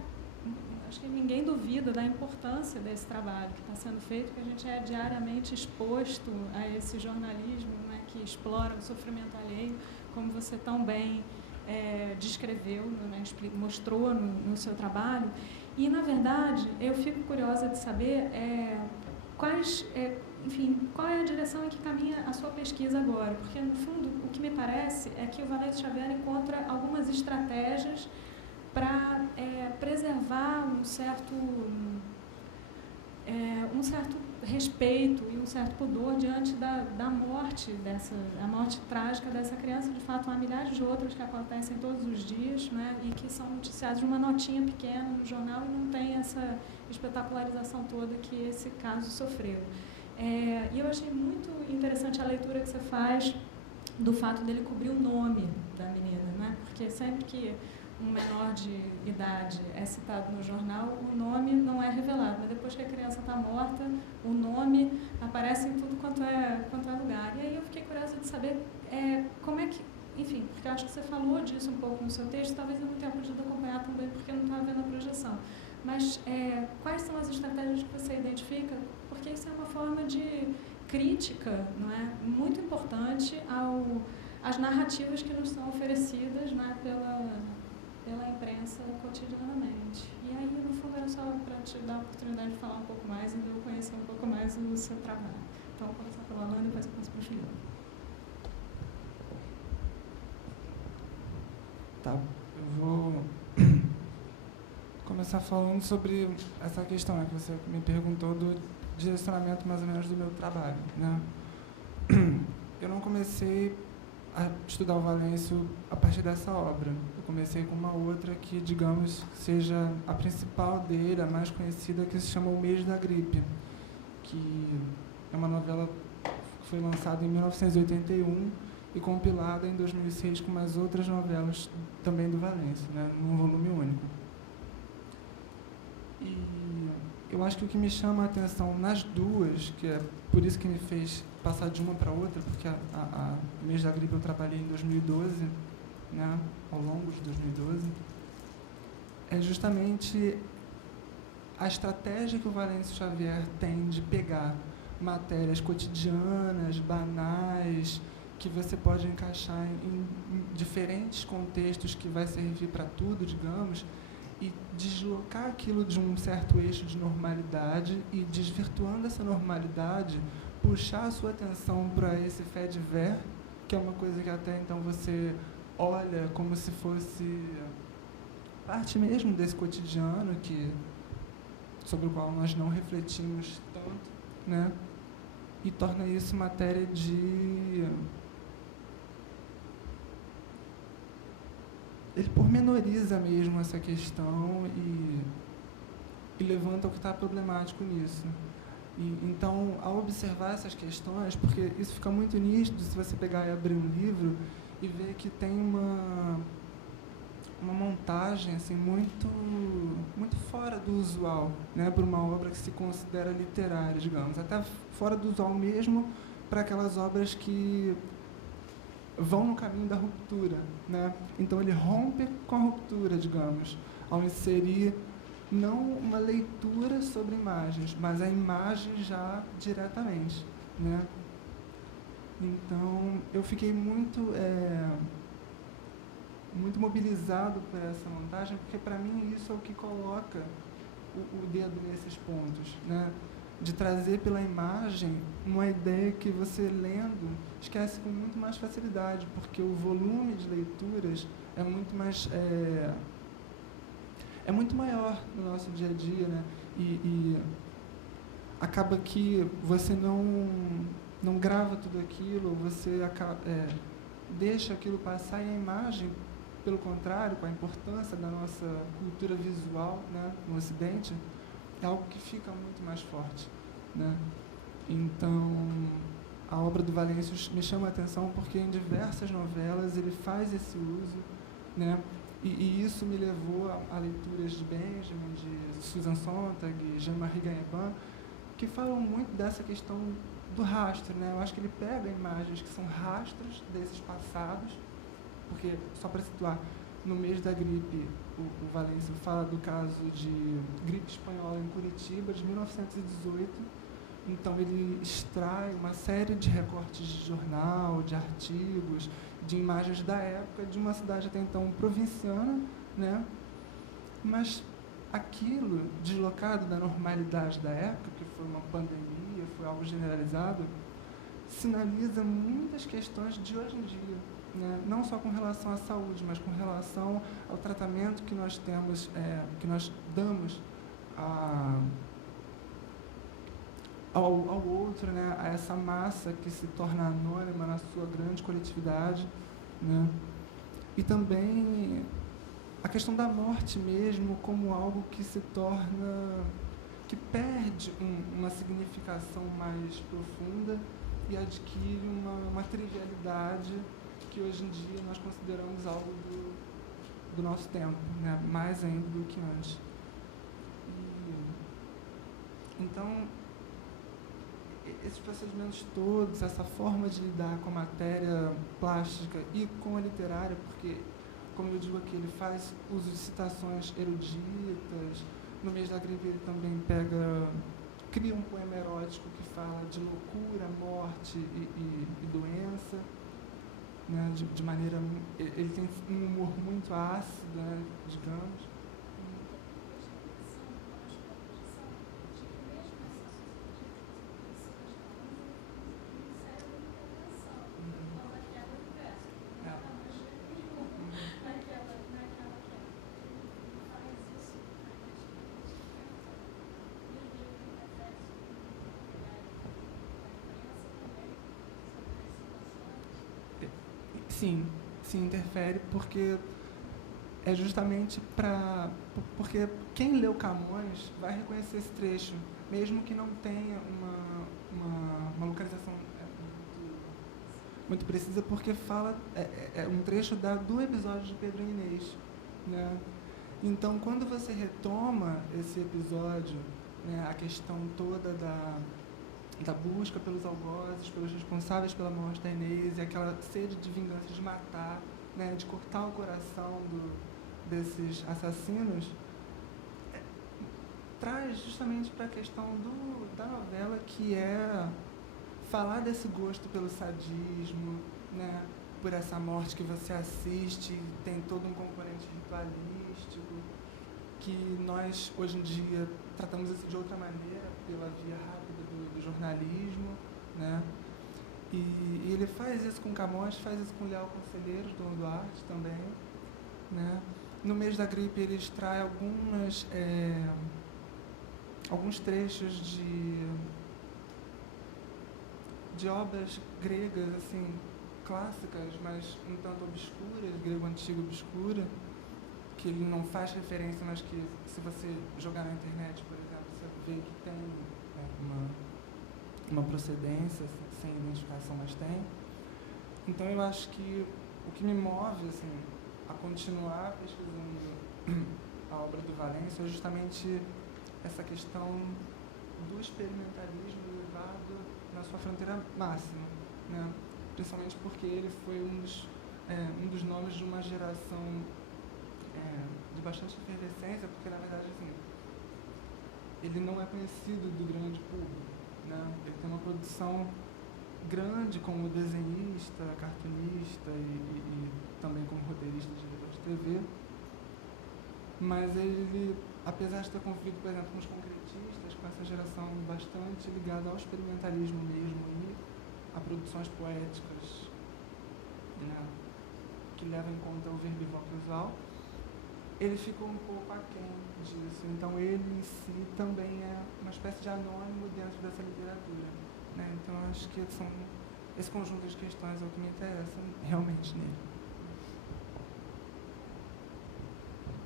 ninguém duvida da importância desse trabalho que está sendo feito, porque a gente é diariamente exposto a esse jornalismo, né, que explora o sofrimento alheio, como você tão bem descreveu, né, mostrou no seu trabalho. E, na verdade, eu fico curiosa de saber qual é a direção em que caminha a sua pesquisa agora? Porque, no fundo, o que me parece é que o Valêncio Xavier encontra algumas estratégias para preservar um certo respeito e um certo pudor diante da morte, a morte trágica dessa criança. De fato, há milhares de outras que acontecem todos os dias, né, e que são noticiadas de uma notinha pequena no jornal e não tem essa espetacularização toda que esse caso sofreu. E eu achei muito interessante a leitura que você faz do fato dele cobrir o nome da menina, né? Porque sempre que um menor de idade é citado no jornal, o nome não é revelado, mas depois que a criança está morta, o nome aparece em tudo quanto é lugar. E aí eu fiquei curiosa de saber como é que, enfim, porque eu acho que você falou disso um pouco no seu texto, talvez eu não tenha podido acompanhar também porque eu não estava vendo a projeção. Mas quais são as estratégias que você identifica? Porque isso é uma forma de crítica, não é, muito importante às narrativas que nos são oferecidas, né, pela imprensa cotidianamente. E aí, no fundo, era só para te dar a oportunidade de falar um pouco mais e de eu conhecer um pouco mais o seu trabalho. Então, vou começar pelo Alain e depois eu passo para o Filipe. Tá, eu vou começar falando sobre essa questão, né, que você me perguntou do direcionamento mais ou menos do meu trabalho, né? Eu não comecei a estudar o Valêncio a partir dessa obra. Eu comecei com uma outra que, digamos, seja a principal dele, a mais conhecida, que se chama O Mês da Gripe, que é uma novela que foi lançada em 1981 e compilada em 2006 com mais outras novelas também do Valêncio, né, num volume único. E eu acho que o que me chama a atenção nas duas, que é por isso que me fez passar de uma para outra, porque o Mês da Gripe eu trabalhei em 2012, né, ao longo de 2012, é justamente a estratégia que o Valêncio Xavier tem de pegar matérias cotidianas, banais, que você pode encaixar em diferentes contextos que vai servir para tudo, digamos, e deslocar aquilo de um certo eixo de normalidade e, desvirtuando essa normalidade, puxar a sua atenção para esse fait divers, que é uma coisa que até então você olha como se fosse parte mesmo desse cotidiano sobre o qual nós não refletimos tanto, né? E torna isso matéria de... Ele pormenoriza mesmo essa questão e levanta o que está problemático nisso. Então, ao observar essas questões, porque isso fica muito nítido se você pegar e abrir um livro e ver que tem uma montagem assim, muito fora do usual, né, para uma obra que se considera literária, digamos, até fora do usual mesmo para aquelas obras que vão no caminho da ruptura, né? Então ele rompe com a ruptura, digamos, ao inserir não uma leitura sobre imagens, mas a imagem já diretamente, né? Então eu fiquei muito mobilizado por essa montagem, porque para mim isso é o que coloca o dedo nesses pontos, né? De trazer pela imagem uma ideia que você lendo esquece com muito mais facilidade, porque o volume de leituras é muito mais é muito maior no nosso dia a dia, né? E acaba que você não grava tudo aquilo, você deixa aquilo passar, e a imagem, pelo contrário, com a importância da nossa cultura visual, né, no Ocidente, é algo que fica muito mais forte, né? Então, a obra do Valêncio me chama a atenção porque em diversas novelas ele faz esse uso, né? E isso me levou a leituras de Benjamin, de Susan Sontag, Jean-Marie Gainsbourg, que falam muito dessa questão do rastro, né? Eu acho que ele pega imagens que são rastros desses passados, porque, só para situar, no mês da gripe, o Valêncio fala do caso de gripe espanhola em Curitiba, de 1918. Então, ele extrai uma série de recortes de jornal, de artigos, de imagens da época, de uma cidade até então provinciana, né? Mas aquilo, deslocado da normalidade da época, que foi uma pandemia, foi algo generalizado, sinaliza muitas questões de hoje em dia, né? Não só com relação à saúde, mas com relação ao tratamento que nós temos, que nós damos ao outro, né? A essa massa que se torna anônima na sua grande coletividade, né? E também a questão da morte mesmo como algo que se torna, que perde uma significação mais profunda e adquire uma trivialidade que hoje em dia nós consideramos algo do nosso tempo, né? Mais ainda do que antes. Então, esses procedimentos todos, essa forma de lidar com a matéria plástica e com a literária, porque, como eu digo aqui, ele faz uso de citações eruditas. No mês da gripe ele também cria um poema erótico que fala de loucura, morte e doença, né? De maneira... Ele tem um humor muito ácido, né? Digamos. Sim, interfere, porque é justamente porque quem leu Camões vai reconhecer esse trecho, mesmo que não tenha uma localização muito precisa, porque fala, é um trecho do episódio de Pedro e Inês, né? Então, quando você retoma esse episódio, né, a questão toda da busca pelos algozes, pelos responsáveis pela morte da Inês, e aquela sede de vingança, de matar, né, de cortar o coração desses assassinos, traz justamente para a questão da novela, que é falar desse gosto pelo sadismo, né, por essa morte que você assiste, tem todo um componente ritualístico, que nós, hoje em dia, tratamos isso de outra maneira, pela via rápida do jornalismo, né? E ele faz isso com Camões, faz isso com Leal Conselheiros, do Duarte também, né? No mês da gripe, ele extrai alguns trechos de obras gregas, assim, clássicas, mas um tanto obscuras, grego antigo obscura, que ele não faz referência, mas que, se você jogar na internet, por exemplo, você vê que tem uma procedência, sem identificação, mas tem. Então, eu acho que o que me move, assim, a continuar pesquisando a obra do Valêncio é justamente essa questão do experimentalismo levado na sua fronteira máxima, né? Principalmente porque ele foi um dos nomes de uma geração de bastante efervescência, porque, na verdade, assim, ele não é conhecido do grande público, né? Ele tem uma produção grande como desenhista, cartunista e também como roteirista e diretor de TV, mas ele, apesar de ter convivido, por exemplo, com os concretistas, com essa geração bastante ligada ao experimentalismo mesmo e a produções poéticas, né, que levam em conta o verbo visual, ele ficou um pouco aquém disso. Então, ele em si também é uma espécie de anônimo dentro dessa literatura, né? Então, acho que esse conjunto de questões é o que me interessa realmente nele.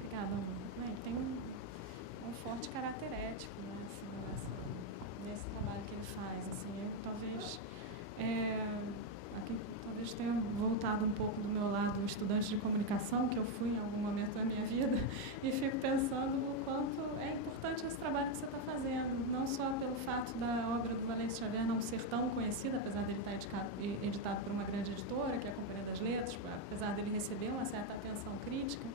Obrigada, Ana. Ele tem um forte caráter ético, né, assim, nesse trabalho que ele faz. Assim, eu talvez tenha voltado um pouco do meu lado estudante de comunicação, que eu fui em algum momento da minha vida, e fico pensando o quanto é importante esse trabalho que você está fazendo, não só pelo fato da obra do Valêncio Xavier não ser tão conhecida, apesar dele estar editado por uma grande editora, que é a Companhia das Letras, apesar dele receber uma certa atenção crítica.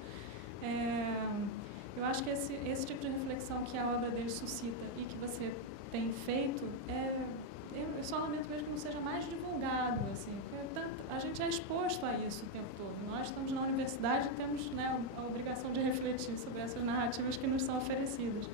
Eu acho que esse tipo de reflexão que a obra dele suscita e que você tem feito, eu só lamento mesmo que não seja mais divulgado, assim, porque a gente é exposto a isso o tempo todo. Nós estamos na universidade e temos, né, a obrigação de refletir sobre essas narrativas que nos são oferecidas.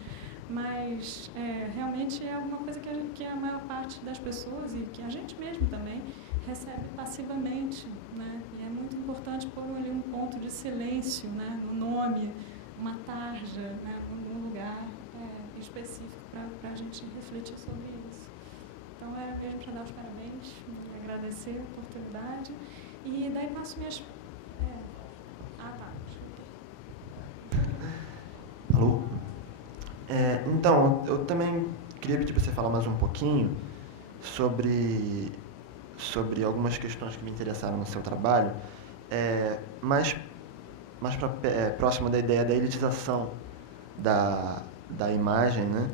Mas realmente é alguma coisa que a maior parte das pessoas, e que a gente mesmo também, recebe passivamente, né? E é muito importante pôr ali um ponto de silêncio, né, no nome, uma tarja, né, um lugar específico para a gente refletir sobre isso. Então, era mesmo para dar os parabéns, agradecer a oportunidade, e daí passo minhas... Alô? Então, eu também queria pedir para você falar mais um pouquinho sobre algumas questões que me interessaram no seu trabalho, mais próximo da ideia da elitização da imagem, né?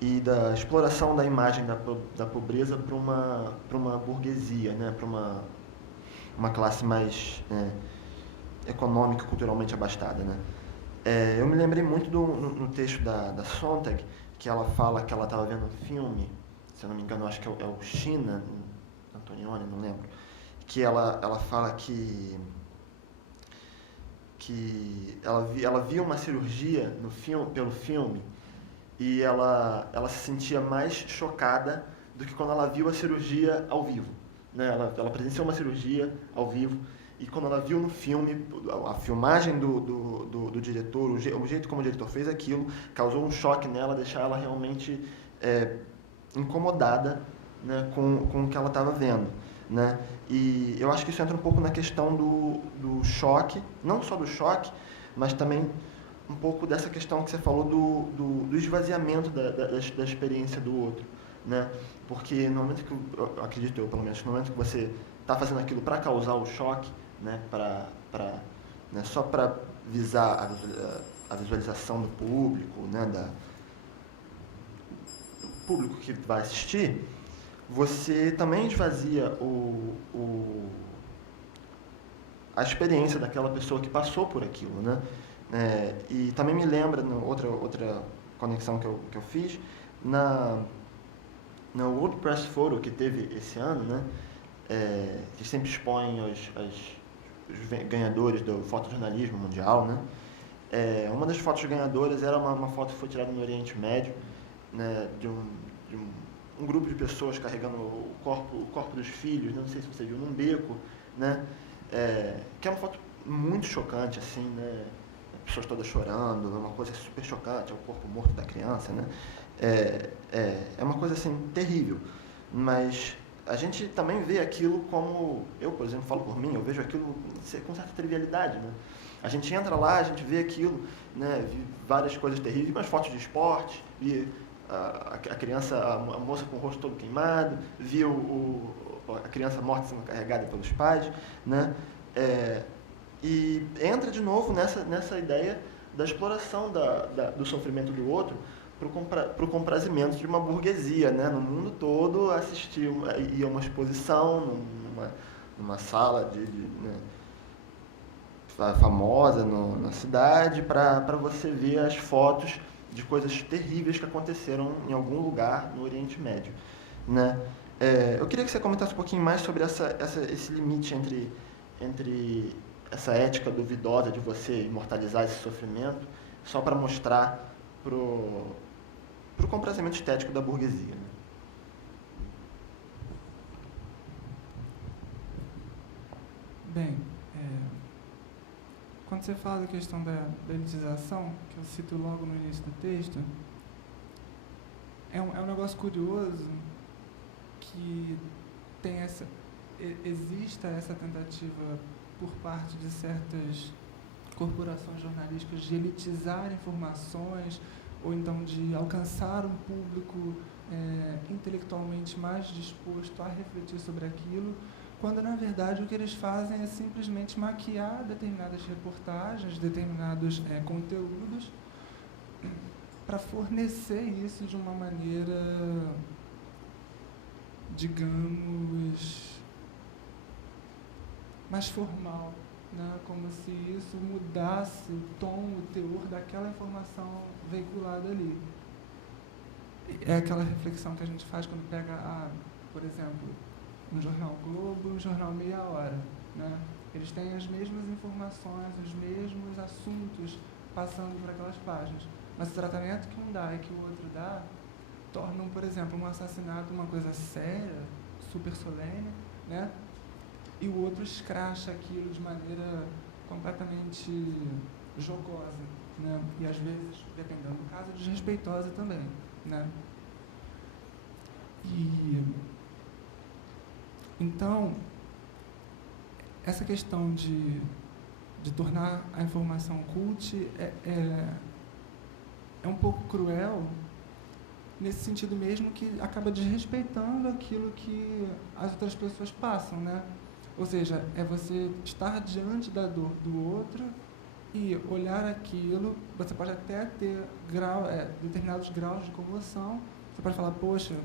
E da exploração da imagem da pobreza para uma burguesia, né? Para uma classe mais econômica e culturalmente abastada, né? Eu me lembrei muito no texto da Sontag, que ela fala que ela estava vendo um filme, se eu não me engano, acho que é o China, Antonioni, não lembro, que ela fala que ela via uma cirurgia pelo filme, e ela se sentia mais chocada do que quando ela viu a cirurgia ao vivo, né? Ela presenciou uma cirurgia ao vivo, e quando ela viu no filme, a filmagem do diretor, o jeito como o diretor fez aquilo, causou um choque nela, deixar ela realmente incomodada, né, com o que ela estava vendo, né? E eu acho que isso entra um pouco na questão do choque, não só do choque, mas também um pouco dessa questão que você falou do esvaziamento da experiência do outro, né? Porque no momento que, eu acredito eu, pelo menos, no momento que você está fazendo aquilo para causar o choque, né, né, só para visar a visualização do público, né, do público que vai assistir, você também esvazia a experiência daquela pessoa que passou por aquilo, né? E também me lembra, outra conexão que eu fiz, na World Press Photo que teve esse ano, né? Que sempre expõe os ganhadores do fotojornalismo mundial, né? Uma das fotos ganhadoras era uma foto que foi tirada no Oriente Médio, né? De um grupo de pessoas carregando o corpo dos filhos, não sei se você viu, num beco, né? Que é uma foto muito chocante, assim, né? Pessoas todas chorando, uma coisa super chocante, é o corpo morto da criança, né? É uma coisa, assim, terrível. Mas a gente também vê aquilo como... Eu, por exemplo, falo por mim, eu vejo aquilo com certa trivialidade, né? A gente entra lá, a gente vê aquilo, né? Vi várias coisas terríveis, umas fotos de esporte, vi a criança, a moça com o rosto todo queimado, vi a criança morta sendo carregada pelos pais, né? E entra de novo nessa ideia da exploração do sofrimento do outro para o comprazimento de uma burguesia, né? No mundo todo, assistir ir a uma exposição, numa sala né, famosa na cidade, para você ver as fotos de coisas terríveis que aconteceram em algum lugar no Oriente Médio, né? Eu queria que você comentasse um pouquinho mais sobre esse limite entre essa ética duvidosa de você imortalizar esse sofrimento só para mostrar pro comprazimento estético da burguesia, né? Bem, quando você fala da questão da elitização, que eu cito logo no início do texto, é um negócio curioso que exista essa tentativa por parte de certas corporações jornalísticas de elitizar informações ou então de alcançar um público intelectualmente mais disposto a refletir sobre aquilo, quando na verdade o que eles fazem é simplesmente maquiar determinadas reportagens, determinados conteúdos para fornecer isso de uma maneira, digamos, mais formal, né? Como se isso mudasse o tom, o teor daquela informação veiculada ali. É aquela reflexão que a gente faz quando pega, por exemplo, um jornal Globo, um jornal Meia Hora, né? Eles têm as mesmas informações, os mesmos assuntos passando por aquelas páginas, mas o tratamento que um dá e que o outro dá tornam, por exemplo, um assassinato uma coisa séria, super solene, né? E o outro escracha aquilo de maneira completamente jocosa, né? E às vezes, dependendo do caso, desrespeitosa também, né? E então, essa questão de tornar a informação cult é um pouco cruel, nesse sentido mesmo que acaba desrespeitando aquilo que as outras pessoas passam, né? Ou seja, é você estar diante da dor do outro e olhar aquilo. Você pode até ter determinados graus de comoção. Você pode falar, poxa,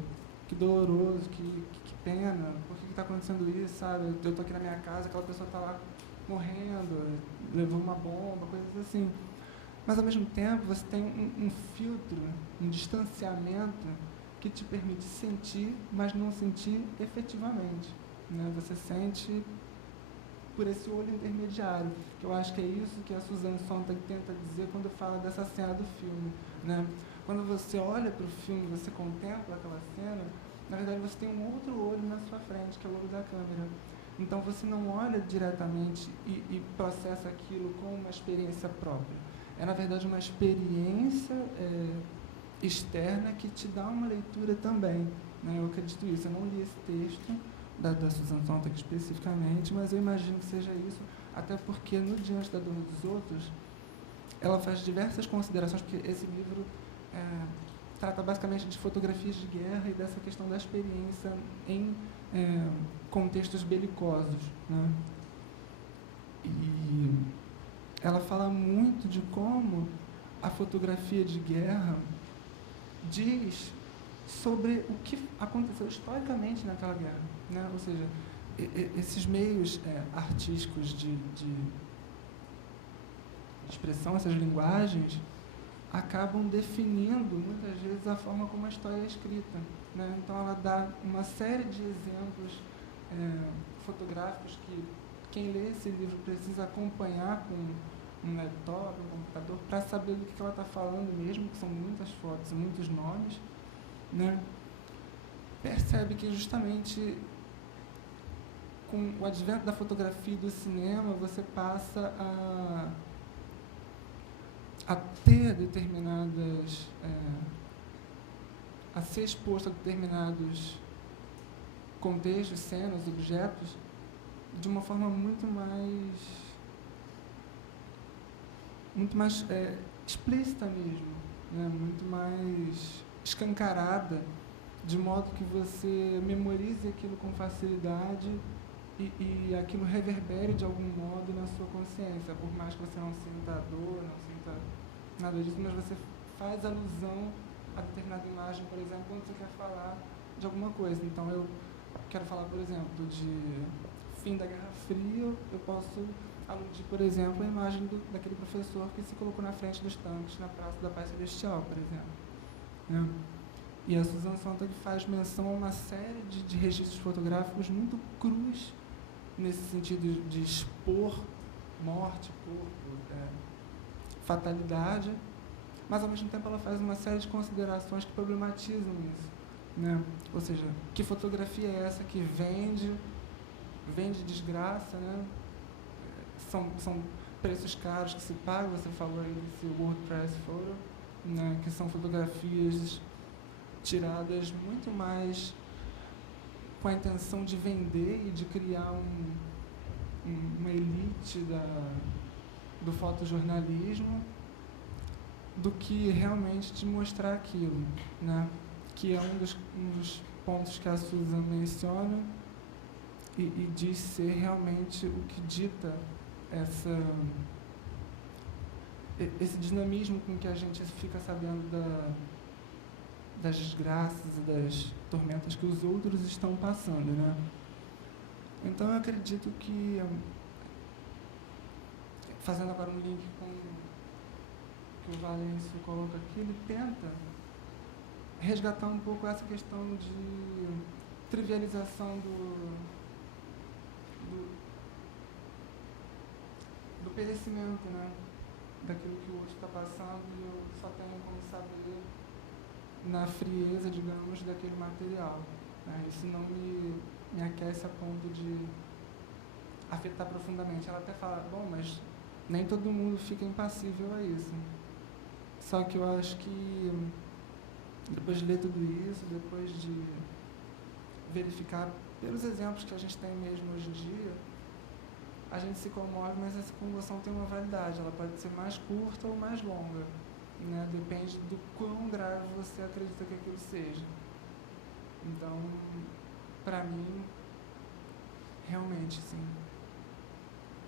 que doloroso, que pena, por que está acontecendo isso, sabe? Eu estou aqui na minha casa, aquela pessoa está lá morrendo, levou uma bomba, coisas assim. Mas, ao mesmo tempo, você tem um filtro, um distanciamento que te permite sentir, mas não sentir efetivamente, né? Você sente por esse olho intermediário, que eu acho que é isso que a Susan Sontag tenta dizer quando fala dessa cena do filme, né? Quando você olha para o filme, você contempla aquela cena, na verdade você tem um outro olho na sua frente, que é o olho da câmera. Então você não olha diretamente e processa aquilo como uma experiência própria. É, na verdade, uma experiência externa que te dá uma leitura também, né? Eu acredito isso. Eu não li esse texto da Susan Sontag especificamente, mas eu imagino que seja isso, até porque no Diante da Dor dos Outros, ela faz diversas considerações, porque esse livro trata basicamente de fotografias de guerra e dessa questão da experiência em contextos belicosos, né? E ela fala muito de como a fotografia de guerra diz sobre o que aconteceu historicamente naquela guerra, né? Ou seja, esses meios artísticos de expressão, essas linguagens, acabam definindo, muitas vezes, a forma como a história é escrita, né? Então, ela dá uma série de exemplos fotográficos que quem lê esse livro precisa acompanhar com um laptop, um computador, para saber do que ela está falando mesmo, que são muitas fotos e muitos nomes, né? Percebe que, justamente, com o advento da fotografia e do cinema, você passa a ter determinadas... a ser exposto a determinados contextos, cenas, objetos, de uma forma muito mais explícita mesmo, né? Muito mais escancarada, de modo que você memorize aquilo com facilidade e aquilo reverbere de algum modo na sua consciência, por mais que você não sinta dor, não sinta nada disso, mas você faz alusão a determinada imagem, por exemplo, quando você quer falar de alguma coisa. Então, eu quero falar, por exemplo, de fim da Guerra Fria, eu posso aludir, por exemplo, a imagem daquele professor que se colocou na frente dos tanques na Praça da Paz Celestial, por exemplo, né? E a Susan Sontag faz menção a uma série de registros fotográficos muito crus, nesse sentido de expor morte, corpo, fatalidade, mas, ao mesmo tempo, ela faz uma série de considerações que problematizam isso, né? Ou seja, que fotografia é essa que vende desgraça, né? São preços caros que se pagam, você falou aí desse WordPress Photo, né? Que são fotografias tiradas muito mais com a intenção de vender e de criar uma elite do fotojornalismo, do que realmente de mostrar aquilo, né? Que é um dos pontos que a Susan menciona e diz ser realmente o que dita esse dinamismo com que a gente fica sabendo das desgraças e das tormentas que os outros estão passando, né? Então, eu acredito que, fazendo agora um link com o que o Valêncio coloca aqui, ele tenta resgatar um pouco essa questão de trivialização do perecimento, né? Daquilo que o outro está passando, e eu só tenho como saber na frieza, digamos, daquele material, né? Isso não me aquece a ponto de afetar profundamente. Ela até fala, bom, mas nem todo mundo fica impassível a isso. Só que eu acho que, depois de ler tudo isso, depois de verificar pelos exemplos que a gente tem mesmo hoje em dia, a gente se comove, mas essa comoção tem uma validade. Ela pode ser mais curta ou mais longa, né? Depende do quão grave você acredita que aquilo seja. Então, para mim, realmente, sim,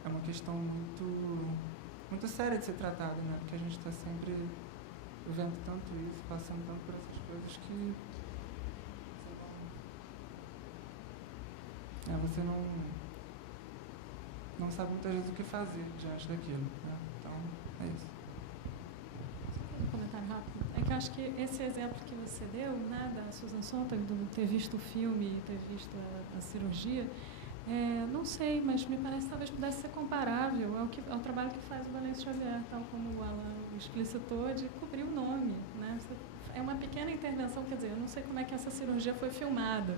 é uma questão muito séria de ser tratada, né? Porque a gente está sempre vendo tanto isso, passando tanto por essas coisas que você não sabe muitas vezes o que fazer diante daquilo, né? Então, é isso. Um comentário rápido. É que eu acho que esse exemplo que você deu, né, da Susan Sontag, do ter visto o filme e ter visto a cirurgia, não sei, mas me parece que talvez pudesse ser comparável ao trabalho que faz o Valêncio Xavier, tal como o Alan explicitou, de cobrir o nome, né? É uma pequena intervenção, quer dizer, eu não sei como é que essa cirurgia foi filmada,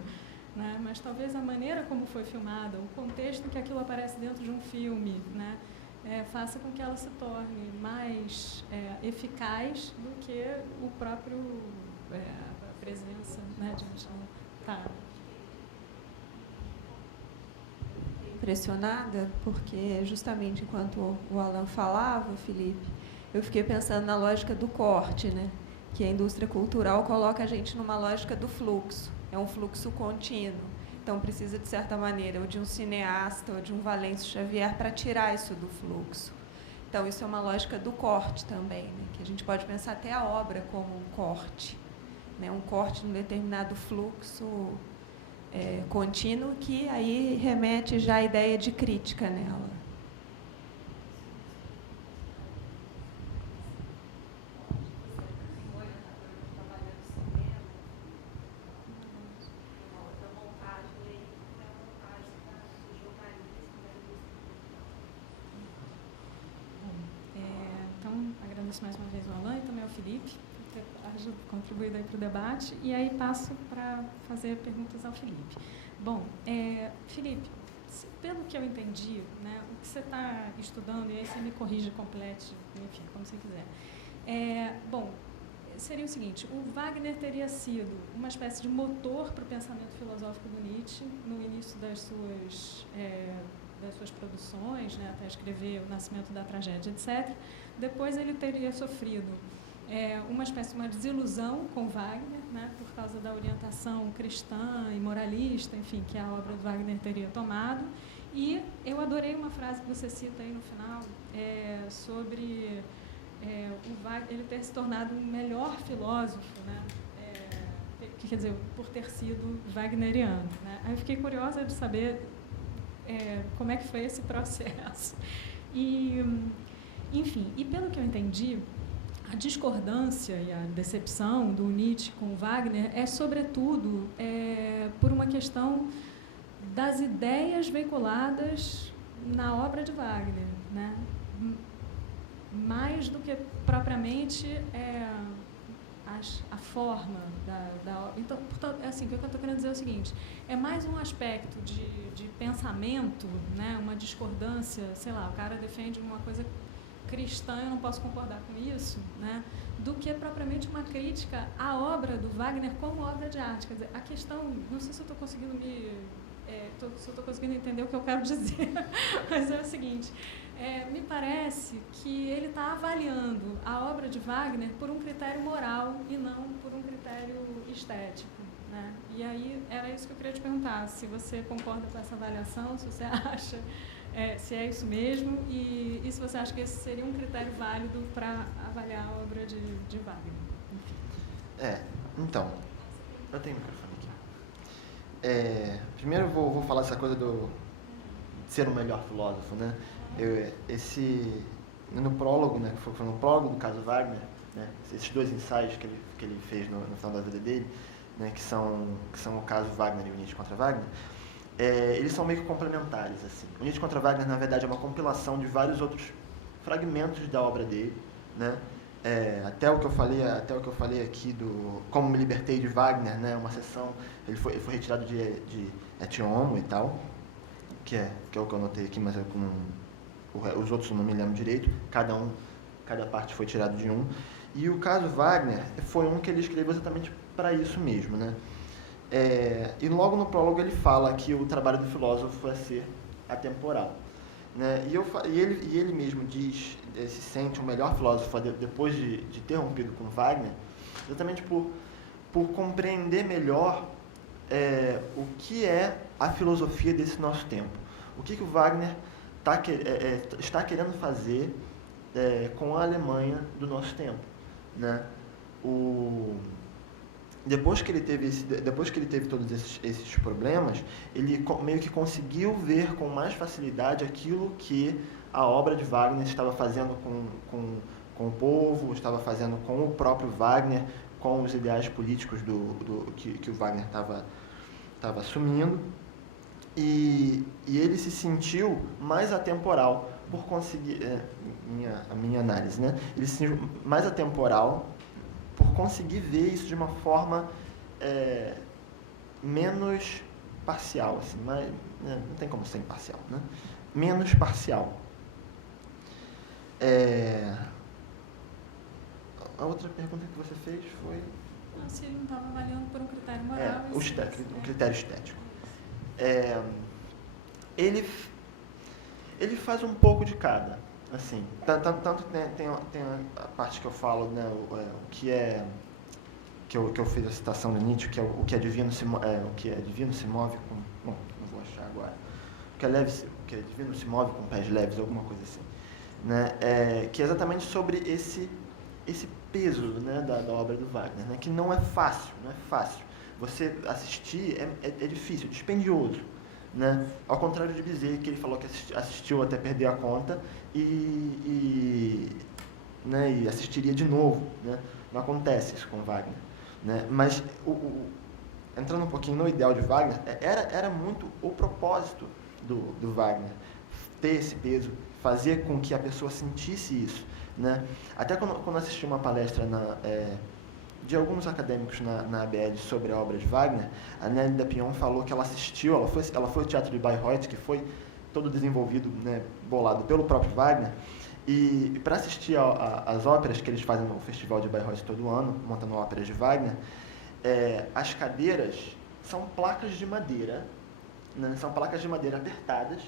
né? Mas talvez a maneira como foi filmada, o contexto em que aquilo aparece dentro de um filme, né, faça com que ela se torne mais eficaz do que o próprio a presença, né, diante dela. Tá. Impressionada, porque justamente enquanto o Alan falava, Felipe, eu fiquei pensando na lógica do corte, né? Que a indústria cultural coloca a gente numa lógica do fluxo. É um fluxo contínuo. Então, precisa, de certa maneira, ou de um cineasta ou de um Valêncio Xavier para tirar isso do fluxo. Então, isso é uma lógica do corte também, né? Que a gente pode pensar até a obra como um corte, né? Um corte num determinado fluxo contínuo, que aí remete já à ideia de crítica nela. Agradeço mais uma vez ao Alain e também ao Felipe por ter contribuído aí para o debate. E aí passo para fazer perguntas ao Felipe. Bom, Felipe, pelo que eu entendi, né, o que você está estudando, e aí você me corrige, complete, enfim, como você quiser. Bom, seria o seguinte: o Wagner teria sido uma espécie de motor para o pensamento filosófico do Nietzsche no início das suas produções, né, até escrever O Nascimento da Tragédia, etc. Depois ele teria sofrido uma espécie de uma desilusão com Wagner, né, por causa da orientação cristã e moralista, enfim, que a obra do Wagner teria tomado. E eu adorei uma frase que você cita aí no final, sobre o Wagner, ele ter se tornado um melhor filósofo, né, quer dizer, por ter sido wagneriano, né. Aí eu fiquei curiosa de saber como é que foi esse processo. E, enfim, e pelo que eu entendi, a discordância e a decepção do Nietzsche com o Wagner é, sobretudo, por uma questão das ideias veiculadas na obra de Wagner, né? Mais do que propriamente a forma da obra. Então, portanto, assim, o que eu estou querendo dizer é o seguinte: é mais um aspecto de pensamento, né? Uma discordância, sei lá, o cara defende uma coisa cristã, eu não posso concordar com isso, né? Do que propriamente uma crítica à obra do Wagner como obra de arte. Quer dizer, a questão, não sei se eu estou conseguindo se eu estou conseguindo entender o que eu quero dizer, mas é o seguinte: me parece que ele está avaliando a obra de Wagner por um critério moral e não por um critério estético, né? E aí era isso que eu queria te perguntar, se você concorda com essa avaliação, se você acha, se é isso mesmo, e se você acha que esse seria um critério válido para avaliar a obra de Wagner. Enfim. Então, eu tenho um microfone aqui. Primeiro eu vou falar essa coisa de ser o melhor filósofo, né? No prólogo, né, foi no prólogo do caso Wagner, né, esses dois ensaios que ele fez no final da vida dele, né, que são o caso Wagner e o Nietzsche contra Wagner, eles são meio que complementares, assim. O Nietzsche contra Wagner, na verdade, é uma compilação de vários outros fragmentos da obra dele, né? Até o que eu falei aqui do Como Me Libertei de Wagner, né? Uma sessão, ele foi retirado de Et Homo e tal, que é o que eu anotei aqui, mas os outros eu não me lembro direito. Cada parte foi tirado de um. E o caso Wagner foi um que ele escreveu exatamente para isso mesmo, né? E logo no prólogo ele fala que o trabalho do filósofo é ser atemporal, né? E ele mesmo diz, se sente o melhor filósofo depois de ter rompido com Wagner, exatamente por compreender melhor o que é a filosofia desse nosso tempo. O que o Wagner está querendo fazer com a Alemanha do nosso tempo, né? Depois que ele teve todos esses problemas, ele meio que conseguiu ver com mais facilidade aquilo que a obra de Wagner estava fazendo com o povo, estava fazendo com o próprio Wagner, com os ideais políticos que o Wagner estava assumindo. E ele se sentiu mais atemporal por conseguir, a minha análise, né? Ele se sentiu mais atemporal por conseguir ver isso de uma forma menos parcial, assim, mas, não tem como ser imparcial, né? Menos parcial. A outra pergunta que você fez foi... Se ele não estava avaliando por um critério moral. Um critério estético. Ele faz um pouco de cada, assim, tanto tem a parte que eu falo, né, que eu fiz a citação do Nietzsche, que é o que é divino se move com, não vou achar agora, o que é divino se move com pés leves, alguma coisa assim, né, que é exatamente sobre esse peso, né, da obra do Wagner, né, que não é fácil, Você assistir é difícil, dispendioso, né? Ao contrário de Bizet, que ele falou que assistiu até perder a conta né, e assistiria de novo, né? Não acontece isso com Wagner, né? Mas entrando um pouquinho no ideal de Wagner, era muito o propósito do Wagner ter esse peso, fazer com que a pessoa sentisse isso, né? Até quando assisti uma palestra de alguns acadêmicos na ABL sobre a obra de Wagner, a Nelly Dapion falou que ela assistiu, ela foi ao Teatro de Bayreuth, que foi todo desenvolvido, né, bolado pelo próprio Wagner, e para assistir às óperas que eles fazem no Festival de Bayreuth todo ano, montando óperas de Wagner, as cadeiras são placas de madeira, né, são placas de madeira apertadas,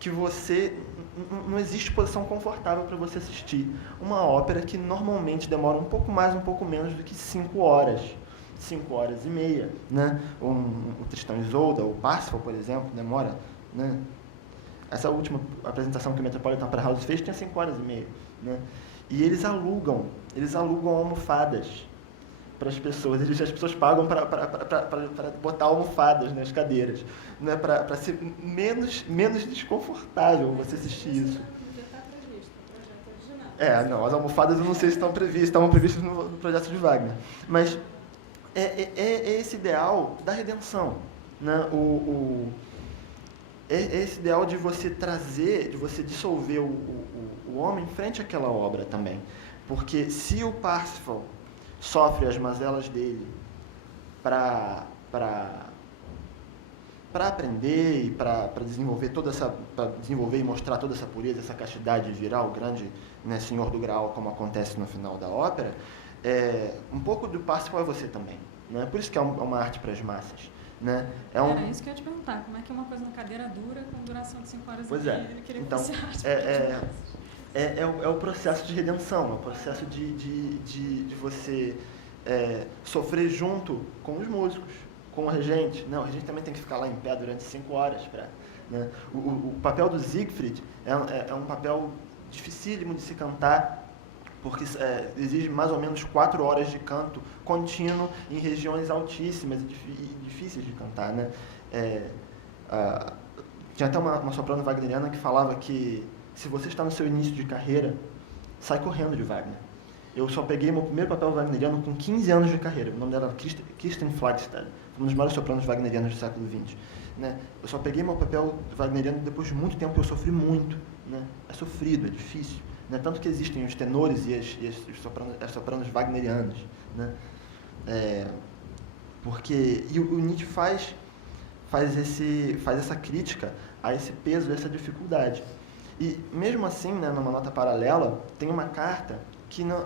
que não existe posição confortável para você assistir uma ópera que normalmente demora um pouco mais, um pouco menos do que 5 horas, 5 horas e meia, né? O Tristão e Isolda, o Parsifal, por exemplo, demora, né? Essa última apresentação que o Metropolitan Opera House fez tinha 5 horas e meia, né? E eles alugam almofadas para as pessoas. As pessoas pagam para botar almofadas nas cadeiras, né? Para ser menos desconfortável você assistir isso. Não, as almofadas eu não sei se estão previstas, estavam previstas no projeto de Wagner. Mas é esse ideal da redenção, né? É esse ideal de você trazer, de você dissolver o homem frente àquela obra também. Porque se o Parsifal sofre as mazelas dele para aprender e para desenvolver desenvolver e mostrar toda essa pureza, essa castidade e virar o grande, né, senhor do Graal, como acontece no final da ópera, um pouco do Parsifal é você também, né? Por isso que é uma arte para as massas, né? Era isso que eu ia te perguntar, como é que é uma coisa na cadeira dura com duração de 5 horas pois e meia? Ele queria então, que você arte é o processo de redenção, é o processo de você sofrer junto com os músicos, com o regente. Não, o regente também tem que ficar lá em pé durante 5 horas. Né? O papel do Siegfried é um papel dificílimo de se cantar, porque exige mais ou menos 4 horas de canto contínuo em regiões altíssimas e difíceis de cantar. Né? Tinha até uma soprano wagneriana que falava que se você está no seu início de carreira, sai correndo de Wagner. Eu só peguei meu primeiro papel wagneriano com 15 anos de carreira. O nome dela era Kirsten Flagstad, uma das maiores sopranos wagnerianas do século XX. Né? Eu só peguei meu papel wagneriano depois de muito tempo, eu sofri muito. Né? É sofrido, é difícil. Né? Tanto que existem os tenores e as sopranos wagnerianas. Né? Porque o Nietzsche faz essa crítica a esse peso, a essa dificuldade. E mesmo assim, né, numa nota paralela, tem uma carta que não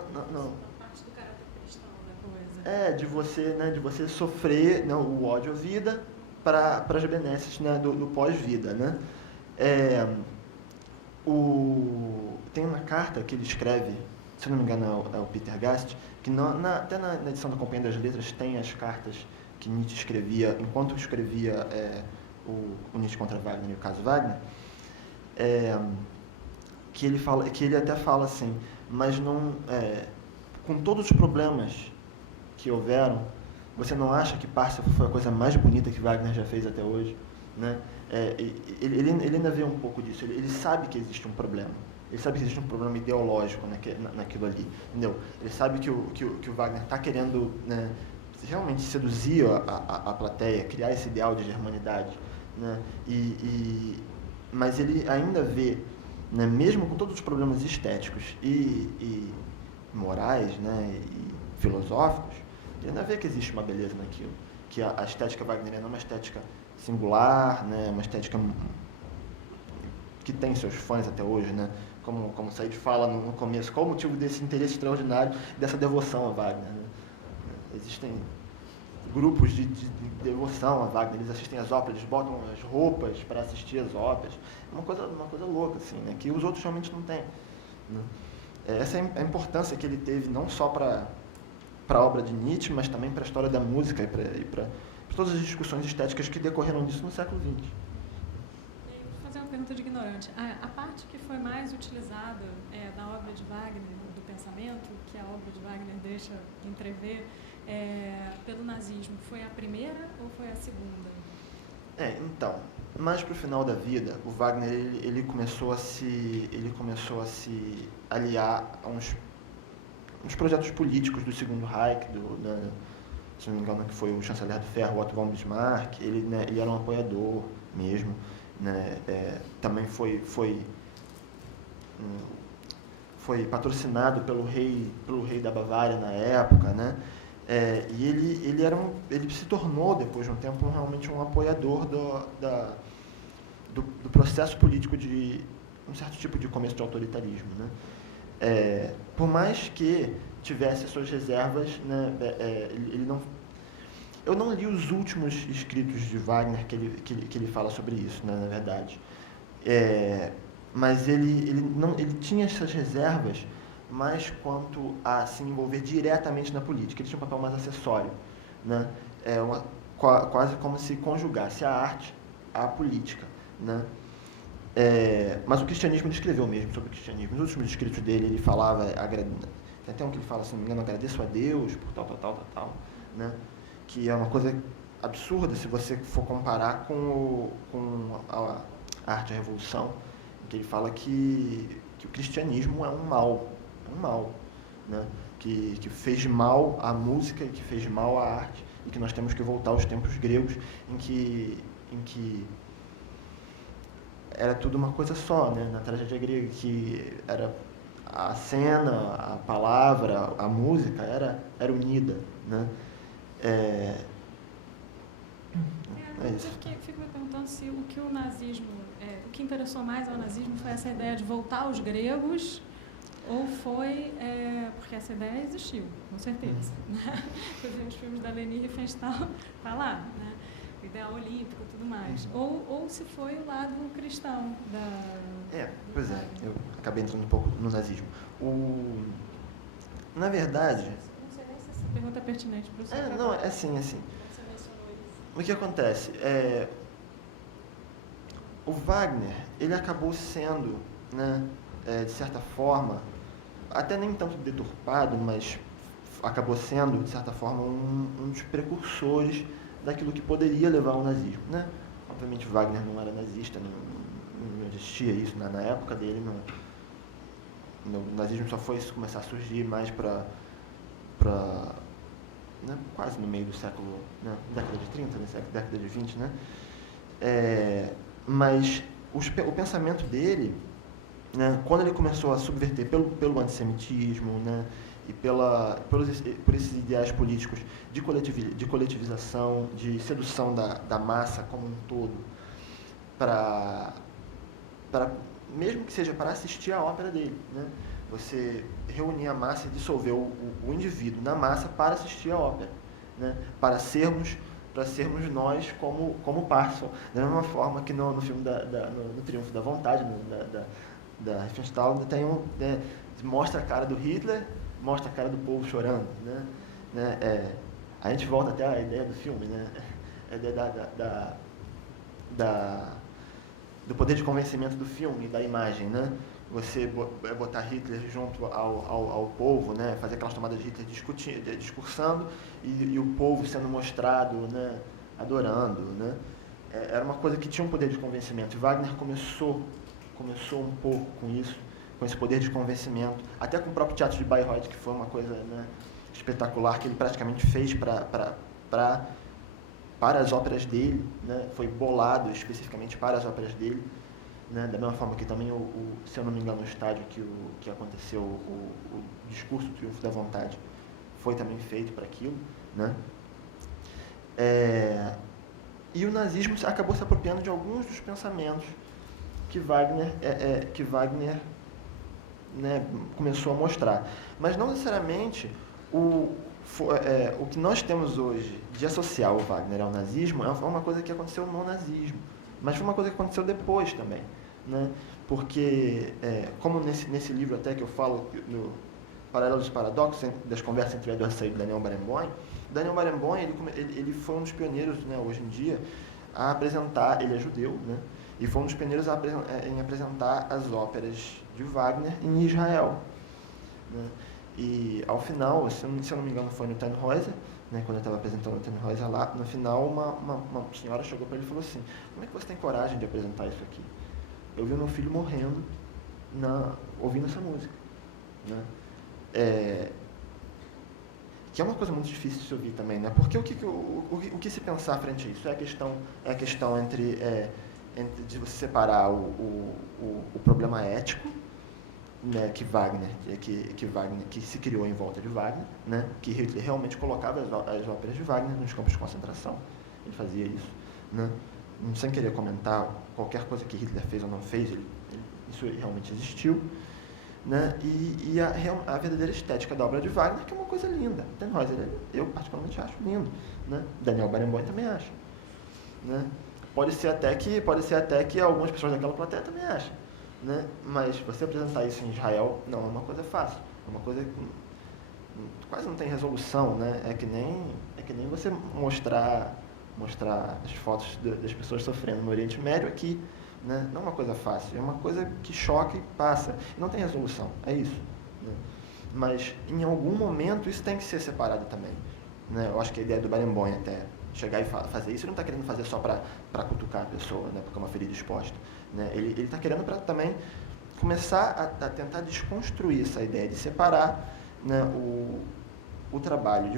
parte do caráter cristão da coisa. de você sofrer, né, o ódio à vida para as benesses, né, do pós-vida, né? Tem uma carta que ele escreve, se não me engano é o Peter Gast, que até na edição da Companhia das Letras tem as cartas que Nietzsche escrevia enquanto escrevia o Nietzsche contra Wagner e o caso Wagner. Que ele até fala assim, mas não, com todos os problemas que houveram, você não acha que Parsifal foi a coisa mais bonita que Wagner já fez até hoje? Né? Ele ainda vê um pouco disso, ele sabe que existe um problema, ele sabe que existe um problema ideológico naquilo ali, entendeu? Ele sabe que o Wagner está querendo, né, realmente seduzir a plateia, criar esse ideal de germanidade, né? Mas ele ainda vê, né, mesmo com todos os problemas estéticos e morais, né, e filosóficos, ele ainda vê que existe uma beleza naquilo, que a estética wagneriana é uma estética singular, né, uma estética que tem seus fãs até hoje, né, como o Said fala no começo, qual o motivo desse interesse extraordinário, dessa devoção a Wagner, né? Existem grupos de devoção a Wagner, eles assistem às óperas, eles botam as roupas para assistir às óperas. É uma coisa louca, assim, né? Que os outros realmente não têm. Né? Essa é a importância que ele teve, não só para a obra de Nietzsche, mas também para a história da música e para todas as discussões estéticas que decorreram disso no século XX. Vou fazer uma pergunta de ignorante. A parte que foi mais utilizada da obra de Wagner, do pensamento, que a obra de Wagner deixa entrever, pelo nazismo, foi a primeira ou foi a segunda? Então, mais para o final da vida, o Wagner ele começou a se aliar a uns projetos políticos do Segundo Reich, se não me engano, que foi o chanceler do ferro, Otto von Bismarck. Ele era um apoiador mesmo, né? Também foi patrocinado pelo rei da Bavária na época, né? E ele se tornou, depois de um tempo, realmente um apoiador do processo político de um certo tipo de começo de autoritarismo, né? Por mais que tivesse suas reservas, né, eu não li os últimos escritos de Wagner que ele fala sobre isso, né, na verdade. Mas ele tinha essas reservas mais quanto a se envolver diretamente na política. Ele tinha um papel mais acessório, né? Quase como se conjugasse a arte à política, né? Mas o cristianismo, ele escreveu mesmo sobre o cristianismo. Nos últimos escritos dele, ele falava, tem até um que ele fala, se não me engano, agradeço a Deus por tal, né? Que é uma coisa absurda se você for comparar com a arte, a revolução, que ele fala que o cristianismo é um mal, né? Que fez mal à música e que fez mal à arte, e que nós temos que voltar aos tempos gregos em que era tudo uma coisa só, né? Na tragédia grega, que era a cena, a palavra, a música era unida, né? Eu fico me perguntando se o que o nazismo, o que interessou mais ao nazismo foi essa ideia de voltar aos gregos, ou foi, porque essa ideia existiu, com certeza. Né? Os filmes da Leni Riefenstahl tá lá, né? O ideal olímpico e tudo mais. Ou se foi o lado cristão da... Pois é, eu acabei entrando um pouco no nazismo. Na verdade... Não sei nem se essa pergunta é pertinente para o senhor. Não, é sim. Você mencionou isso. O que acontece? O Wagner, ele acabou sendo, né, de certa forma, até nem tanto deturpado, mas acabou sendo, de certa forma, um dos precursores daquilo que poderia levar ao nazismo, né? Obviamente, Wagner não era nazista, não existia isso, né? Na época dele, o nazismo só foi começar a surgir mais né, quase no meio do século, né, década de 30, década de 20, né? Mas o pensamento dele, né, quando ele começou a subverter pelo antissemitismo, né, e por esses ideais políticos de coletivização, de sedução da massa como um todo, mesmo que seja para assistir à ópera dele, né? Você reunir a massa e dissolver o indivíduo na massa para assistir à ópera, né? Para sermos nós como Parsifal. Da mesma forma que no filme no Triunfo da Vontade, da Riefenstahl, mostra a cara do Hitler, mostra a cara do povo chorando, né? A gente volta até a ideia do filme, né? A ideia do poder de convencimento do filme, da imagem, né? Você botar Hitler junto ao povo, né? Fazer aquelas tomadas de Hitler discursando e o povo sendo mostrado, né? Adorando, né? Era uma coisa que tinha um poder de convencimento. E Wagner começou um pouco com isso, com esse poder de convencimento, até com o próprio Teatro de Bayreuth, que foi uma coisa, né, espetacular, que ele praticamente fez para as óperas dele, né? Foi bolado especificamente para as óperas dele, né? Da mesma forma que também, se eu não me engano, no estádio que aconteceu o discurso do Triunfo da Vontade foi também feito para aquilo, né? E o nazismo acabou se apropriando de alguns dos pensamentos que Wagner, né, começou a mostrar. Mas não necessariamente o que nós temos hoje de associar o Wagner ao nazismo é uma coisa que aconteceu no nazismo, mas foi uma coisa que aconteceu depois também, né? Porque, como nesse livro até que eu falo, no Paralelos e Paradoxos, das conversas entre Edward Said e Daniel Barenboim, ele foi um dos pioneiros, né, hoje em dia, a apresentar, ele é judeu, né? E foi um dos pioneiros em apresentar as óperas de Wagner em Israel, né? E ao final, se eu não me engano, foi no Tannhäuser, né, quando eu estava apresentando o Tannhäuser lá, no final uma senhora chegou para ele e falou assim: como é que você tem coragem de apresentar isso aqui? Eu vi o meu filho morrendo ouvindo essa música. Né? Que é uma coisa muito difícil de se ouvir também, né? Porque o que se pensar frente a isso é a questão entre de você separar o problema ético, né, que se criou em volta de Wagner, né, que Hitler realmente colocava as óperas de Wagner nos campos de concentração. Ele fazia isso, né? Sem querer comentar qualquer coisa que Hitler fez ou não fez, isso realmente existiu, né? E a verdadeira estética da obra de Wagner, que é uma coisa linda. Tannhäuser, eu particularmente acho lindo, né? Daniel Barenboim também acha, né? Pode ser até que algumas pessoas daquela plateia também achem, né? Mas você apresentar isso em Israel não é uma coisa fácil, é uma coisa que quase não tem resolução, né? É que nem você mostrar as fotos das pessoas sofrendo no Oriente Médio aqui, né? Não é uma coisa fácil, é uma coisa que choca e passa, e não tem resolução, é isso, né? Mas em algum momento isso tem que ser separado também, né? Eu acho que a ideia do Barenboim até chegar e fazer isso, ele não está querendo fazer só para cutucar a pessoa, né? Porque é uma ferida exposta, né? Ele está querendo também começar a tentar desconstruir essa ideia de separar, né, o trabalho de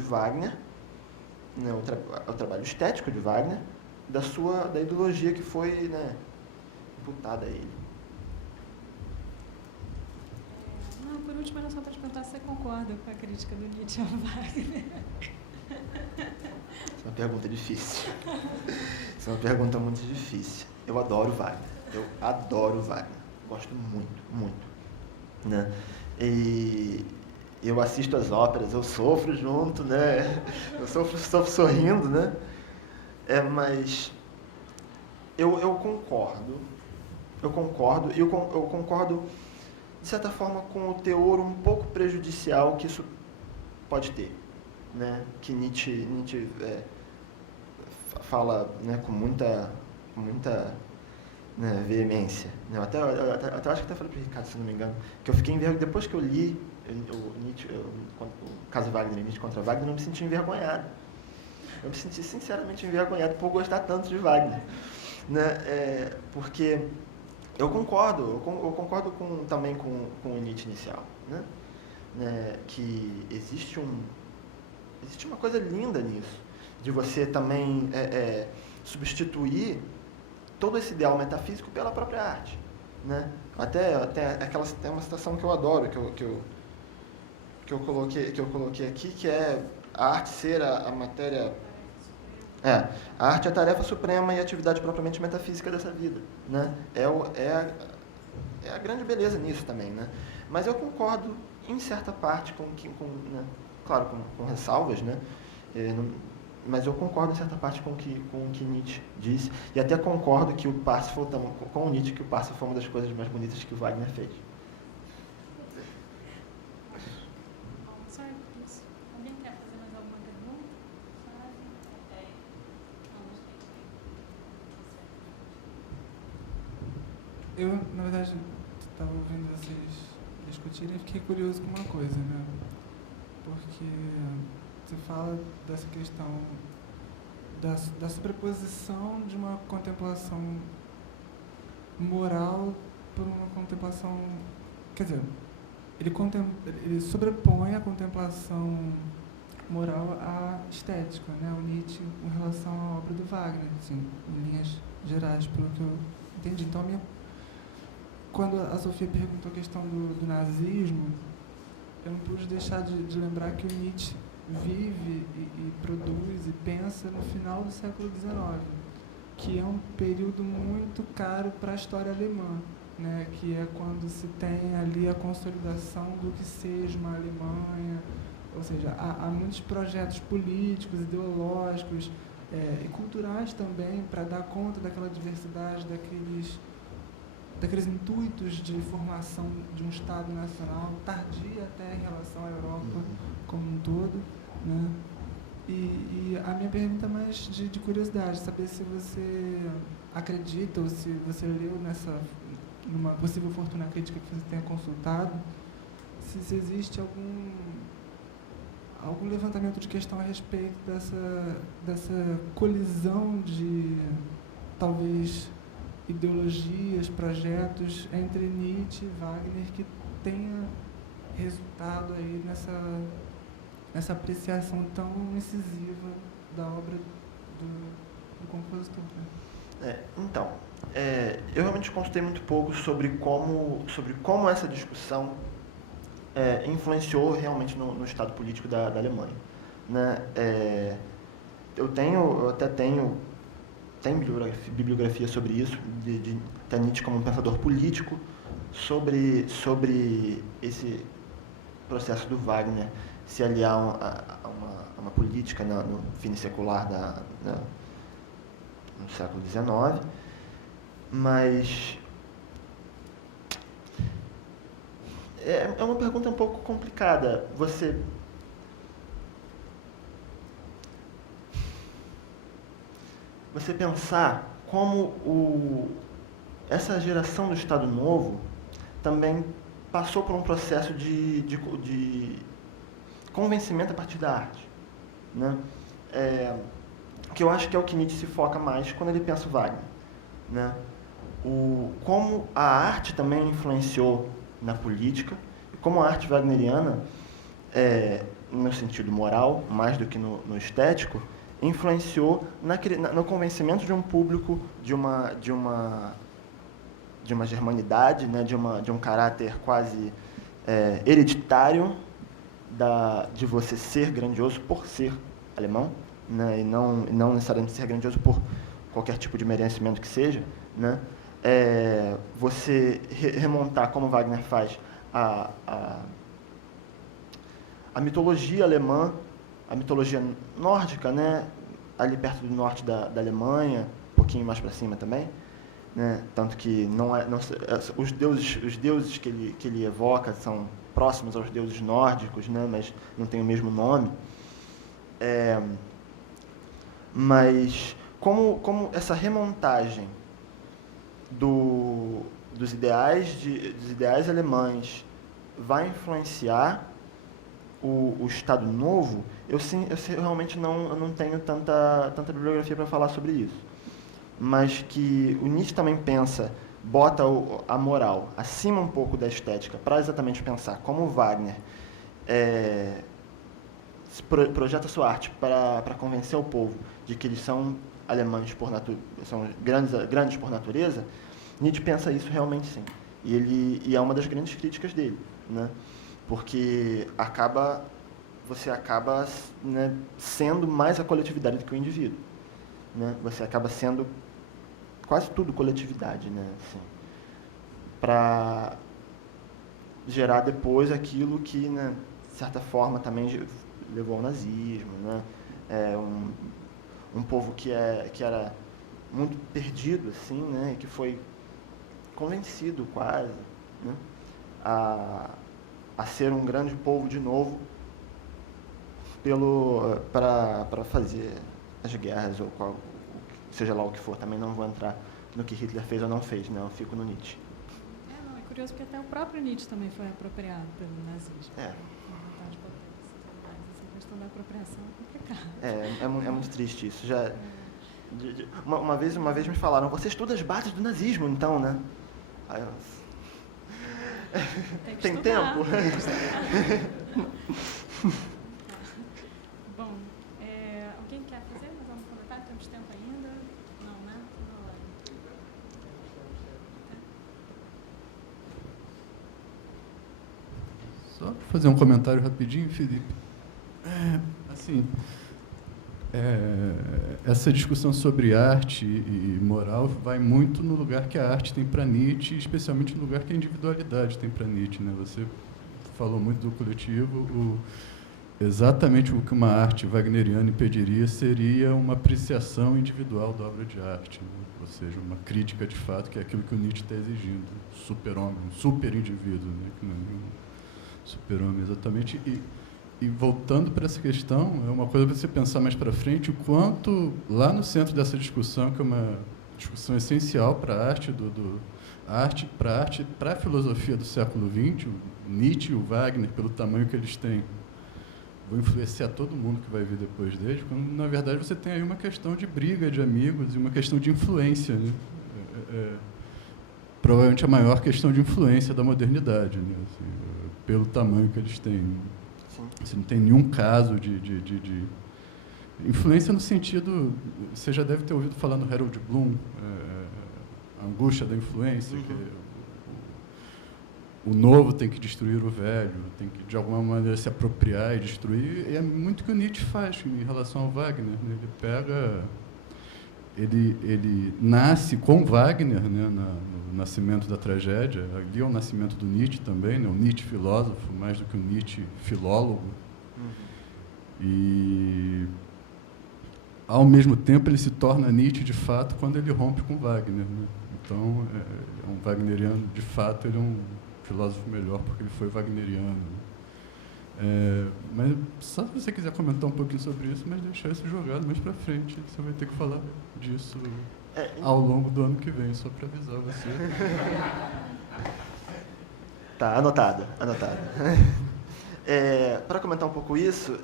Wagner, né, o trabalho estético de Wagner, da ideologia que foi, né, imputada a ele. Não, por último, era só para te perguntar se você concorda com a crítica do Nietzsche ao Wagner. Essa é uma pergunta difícil. Essa é uma pergunta muito difícil. Eu adoro Wagner. Gosto muito, muito. Né? E eu assisto as óperas, eu sofro junto, né? Eu sofro sorrindo, né? Mas eu concordo, e eu concordo, de certa forma, com o teor um pouco prejudicial que isso pode ter, né? Que Nietzsche fala, né, com muita né, veemência. Eu até acho que até falei para o Ricardo, se não me engano, que eu fiquei envergonhado, depois que eu li o caso Wagner e Nietzsche contra Wagner, eu me senti envergonhado. Eu me senti sinceramente envergonhado por gostar tanto de Wagner, né? Porque eu concordo também com o Nietzsche inicial, né? Que existe uma coisa linda nisso, de você também substituir todo esse ideal metafísico pela própria arte, né? Até tem uma citação que eu adoro, que eu coloquei aqui, que é a arte ser a matéria. A arte é a tarefa suprema e a atividade propriamente metafísica dessa vida, né? É a grande beleza nisso também, né? Mas eu concordo em certa parte né? Claro, com ressalvas, né? Mas eu concordo em certa parte com o que Nietzsche disse, e até concordo que com o Nietzsche que o Parsifal foi uma das coisas mais bonitas que o Wagner fez. Alguém quer fazer mais alguma pergunta? Eu, na verdade, estava ouvindo vocês discutirem e fiquei curioso com uma coisa, né? Porque você fala dessa questão da sobreposição de uma contemplação moral por uma contemplação... Quer dizer, ele sobrepõe a contemplação moral à estética, né? O Nietzsche em relação à obra do Wagner, assim, em linhas gerais, pelo que eu entendi. Então, quando a Sofia perguntou a questão do nazismo, eu não pude deixar de lembrar que o Nietzsche vive e produz e pensa no final do século XIX, que é um período muito caro para a história alemã, né? Que é quando se tem ali a consolidação do que seja uma Alemanha, ou seja, há muitos projetos políticos, ideológicos e culturais também para dar conta daquela diversidade, daqueles intuitos de formação de um Estado nacional, tardia até em relação à Europa como um todo, né? E a minha pergunta é mais de curiosidade, saber se você acredita ou se você leu numa possível fortuna crítica que você tenha consultado, se existe algum levantamento de questão a respeito dessa colisão de, talvez, ideologias, projetos entre Nietzsche e Wagner que tenha resultado aí nessa apreciação tão incisiva da obra do compositor. Né? Então, eu realmente consultei muito pouco sobre como essa discussão influenciou realmente no estado político da Alemanha. Né? Eu até tenho bibliografia sobre isso, de Nietzsche como um pensador político, sobre esse processo do Wagner se aliar a uma política no fim secular no século XIX, mas é uma pergunta um pouco complicada. Você pensar como essa geração do Estado Novo também passou por um processo de convencimento a partir da arte. Né? Que eu acho que é o que Nietzsche se foca mais quando ele pensa o Wagner. Né? Como a arte também influenciou na política, e como a arte wagneriana, no sentido moral, mais do que no estético, influenciou no convencimento de um público de uma germanidade, né, de um caráter quase hereditário de você ser grandioso por ser alemão, né, e não necessariamente ser grandioso por qualquer tipo de merecimento que seja, né, você remontar, como Wagner faz, a mitologia alemã, a mitologia nórdica, né, ali perto do norte da Alemanha, um pouquinho mais para cima também, né, tanto que os deuses que ele evoca são próximos aos deuses nórdicos, né, mas não tem o mesmo nome. Mas como essa remontagem dos ideais alemães vai influenciar o Estado Novo, eu realmente não tenho tanta bibliografia para falar sobre isso. Mas que o Nietzsche também bota a moral acima um pouco da estética, para exatamente pensar como o Wagner projeta sua arte para convencer o povo de que eles são alemães são grandes por natureza. Nietzsche pensa isso realmente sim. E é uma das grandes críticas dele, né? Porque você acaba, né, sendo mais a coletividade do que o indivíduo, né? Você acaba sendo quase tudo coletividade, né? Assim, para gerar depois aquilo que, né, de certa forma, também levou ao nazismo, né? Um povo que era muito perdido, assim, né? E que foi convencido quase, né, a ser um grande povo de novo para fazer as guerras, ou seja lá o que for. Também não vou entrar no que Hitler fez ou não fez, né? Eu fico no Nietzsche. Não, é curioso porque até o próprio Nietzsche também foi apropriado pelo nazismo. Essa questão da apropriação é complicada. É muito triste isso. Uma vez me falaram: você estuda as bases do nazismo, então, né? Aí tem tempo? Bom, alguém quer fazer mais algum comentário? Temos tempo ainda? Não, né? Só fazer um comentário rapidinho, Felipe. Essa discussão sobre arte e moral vai muito no lugar que a arte tem para Nietzsche, especialmente no lugar que a individualidade tem para Nietzsche, né? Você falou muito do coletivo. Exatamente o que uma arte wagneriana impediria seria uma apreciação individual da obra de arte, né? Ou seja, uma crítica de fato, que é aquilo que o Nietzsche está exigindo. Super-homem, um super-indivíduo, né? Que não é um super-homem, exatamente. E voltando para essa questão, é uma coisa para você pensar mais para frente, o quanto, lá no centro dessa discussão, que é uma discussão essencial para a arte, para a filosofia do século XX, o Nietzsche e o Wagner, pelo tamanho que eles têm, vão influenciar todo mundo que vai vir depois deles, quando, na verdade, você tem aí uma questão de briga de amigos e uma questão de influência, né? Provavelmente a maior questão de influência da modernidade, né? Assim, pelo tamanho que eles têm. Sim. Você não tem nenhum caso de influência no sentido... Você já deve ter ouvido falar no Harold Bloom, a angústia da influência, que o novo tem que destruir o velho, tem que, de alguma maneira, se apropriar e destruir. E é muito o que o Nietzsche faz em relação ao Wagner, né? Ele pega... Ele nasce com Wagner, né, no nascimento da tragédia. Ali é o nascimento do Nietzsche também, né, o Nietzsche filósofo, mais do que o Nietzsche filólogo. E, ao mesmo tempo, ele se torna Nietzsche de fato quando ele rompe com Wagner, né? Então, é um wagneriano, de fato, ele é um filósofo melhor porque ele foi wagneriano. Mas só se você quiser comentar um pouquinho sobre isso, mas deixar isso jogado mais para frente, você vai ter que falar disso ao longo do ano que vem, só para avisar você. Tá, anotado. Para comentar um pouco isso,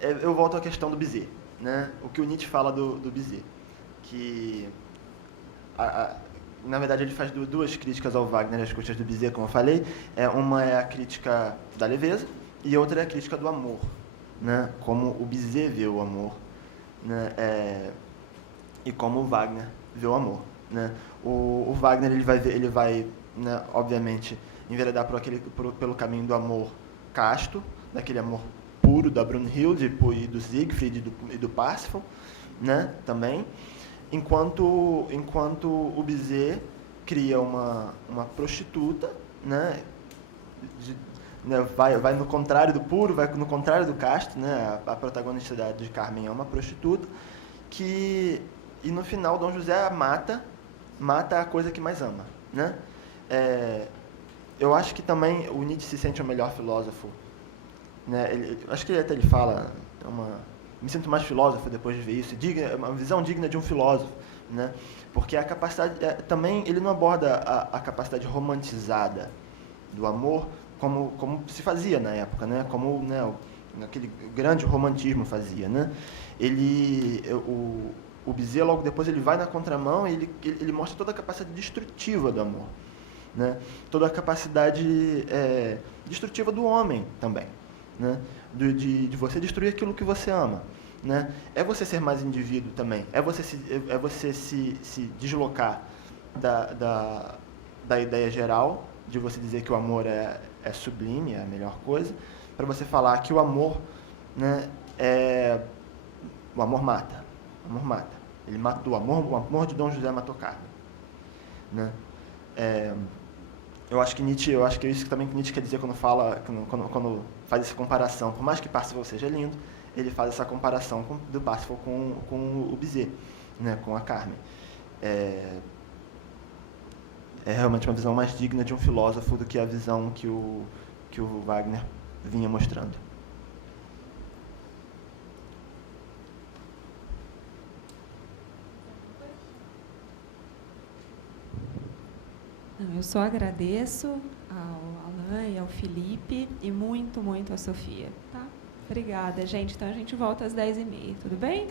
eu volto à questão do Bizet, né? O que o Nietzsche fala do Bizet, que na verdade ele faz duas críticas ao Wagner, as críticas do Bizet, como eu falei. Uma é a crítica da leveza e outra é a crítica do amor, né? Como o Bizet vê o amor, né? E como o Wagner vê o amor, né? O Wagner ele vai, né, obviamente, enveredar pelo caminho do amor casto, daquele amor puro da Brunhilde e do Siegfried e do Parsifal, né, também, enquanto o Bizet cria uma prostituta, né, vai no contrário do puro, vai no contrário do casto, né, a protagonista de Carmen é uma prostituta, e no final Dom José mata a coisa que mais ama, né. Eu acho que também o Nietzsche se sente o melhor filósofo, né? Acho que até ele fala, me sinto mais filósofo depois de ver isso, uma visão digna de um filósofo, né? Porque a capacidade, também ele não aborda a capacidade romantizada do amor como se fazia na época, né? Como, né, aquele grande romantismo fazia, né? O Bizet, logo depois, ele vai na contramão e ele mostra toda a capacidade destrutiva do amor, né? Toda a capacidade destrutiva do homem também, né? De você destruir aquilo que você ama, né? É você ser mais indivíduo também, é você se deslocar da ideia geral de você dizer que o amor é sublime, é a melhor coisa, para você falar que o amor, né, o amor mata. O amor mata. Ele matou. O amor de Dom José matou Carmen, né? Eu acho que é isso também que Nietzsche quer dizer quando faz essa comparação. Por mais que Parsifal seja lindo, ele faz essa comparação do Parsifal com o Bizet, né, com a Carmen. É realmente uma visão mais digna de um filósofo do que a visão que o Wagner vinha mostrando. Eu só agradeço ao Alain e ao Felipe e muito, muito à Sofia. Tá? Obrigada, gente. Então, a gente volta às 10h30, tudo bem?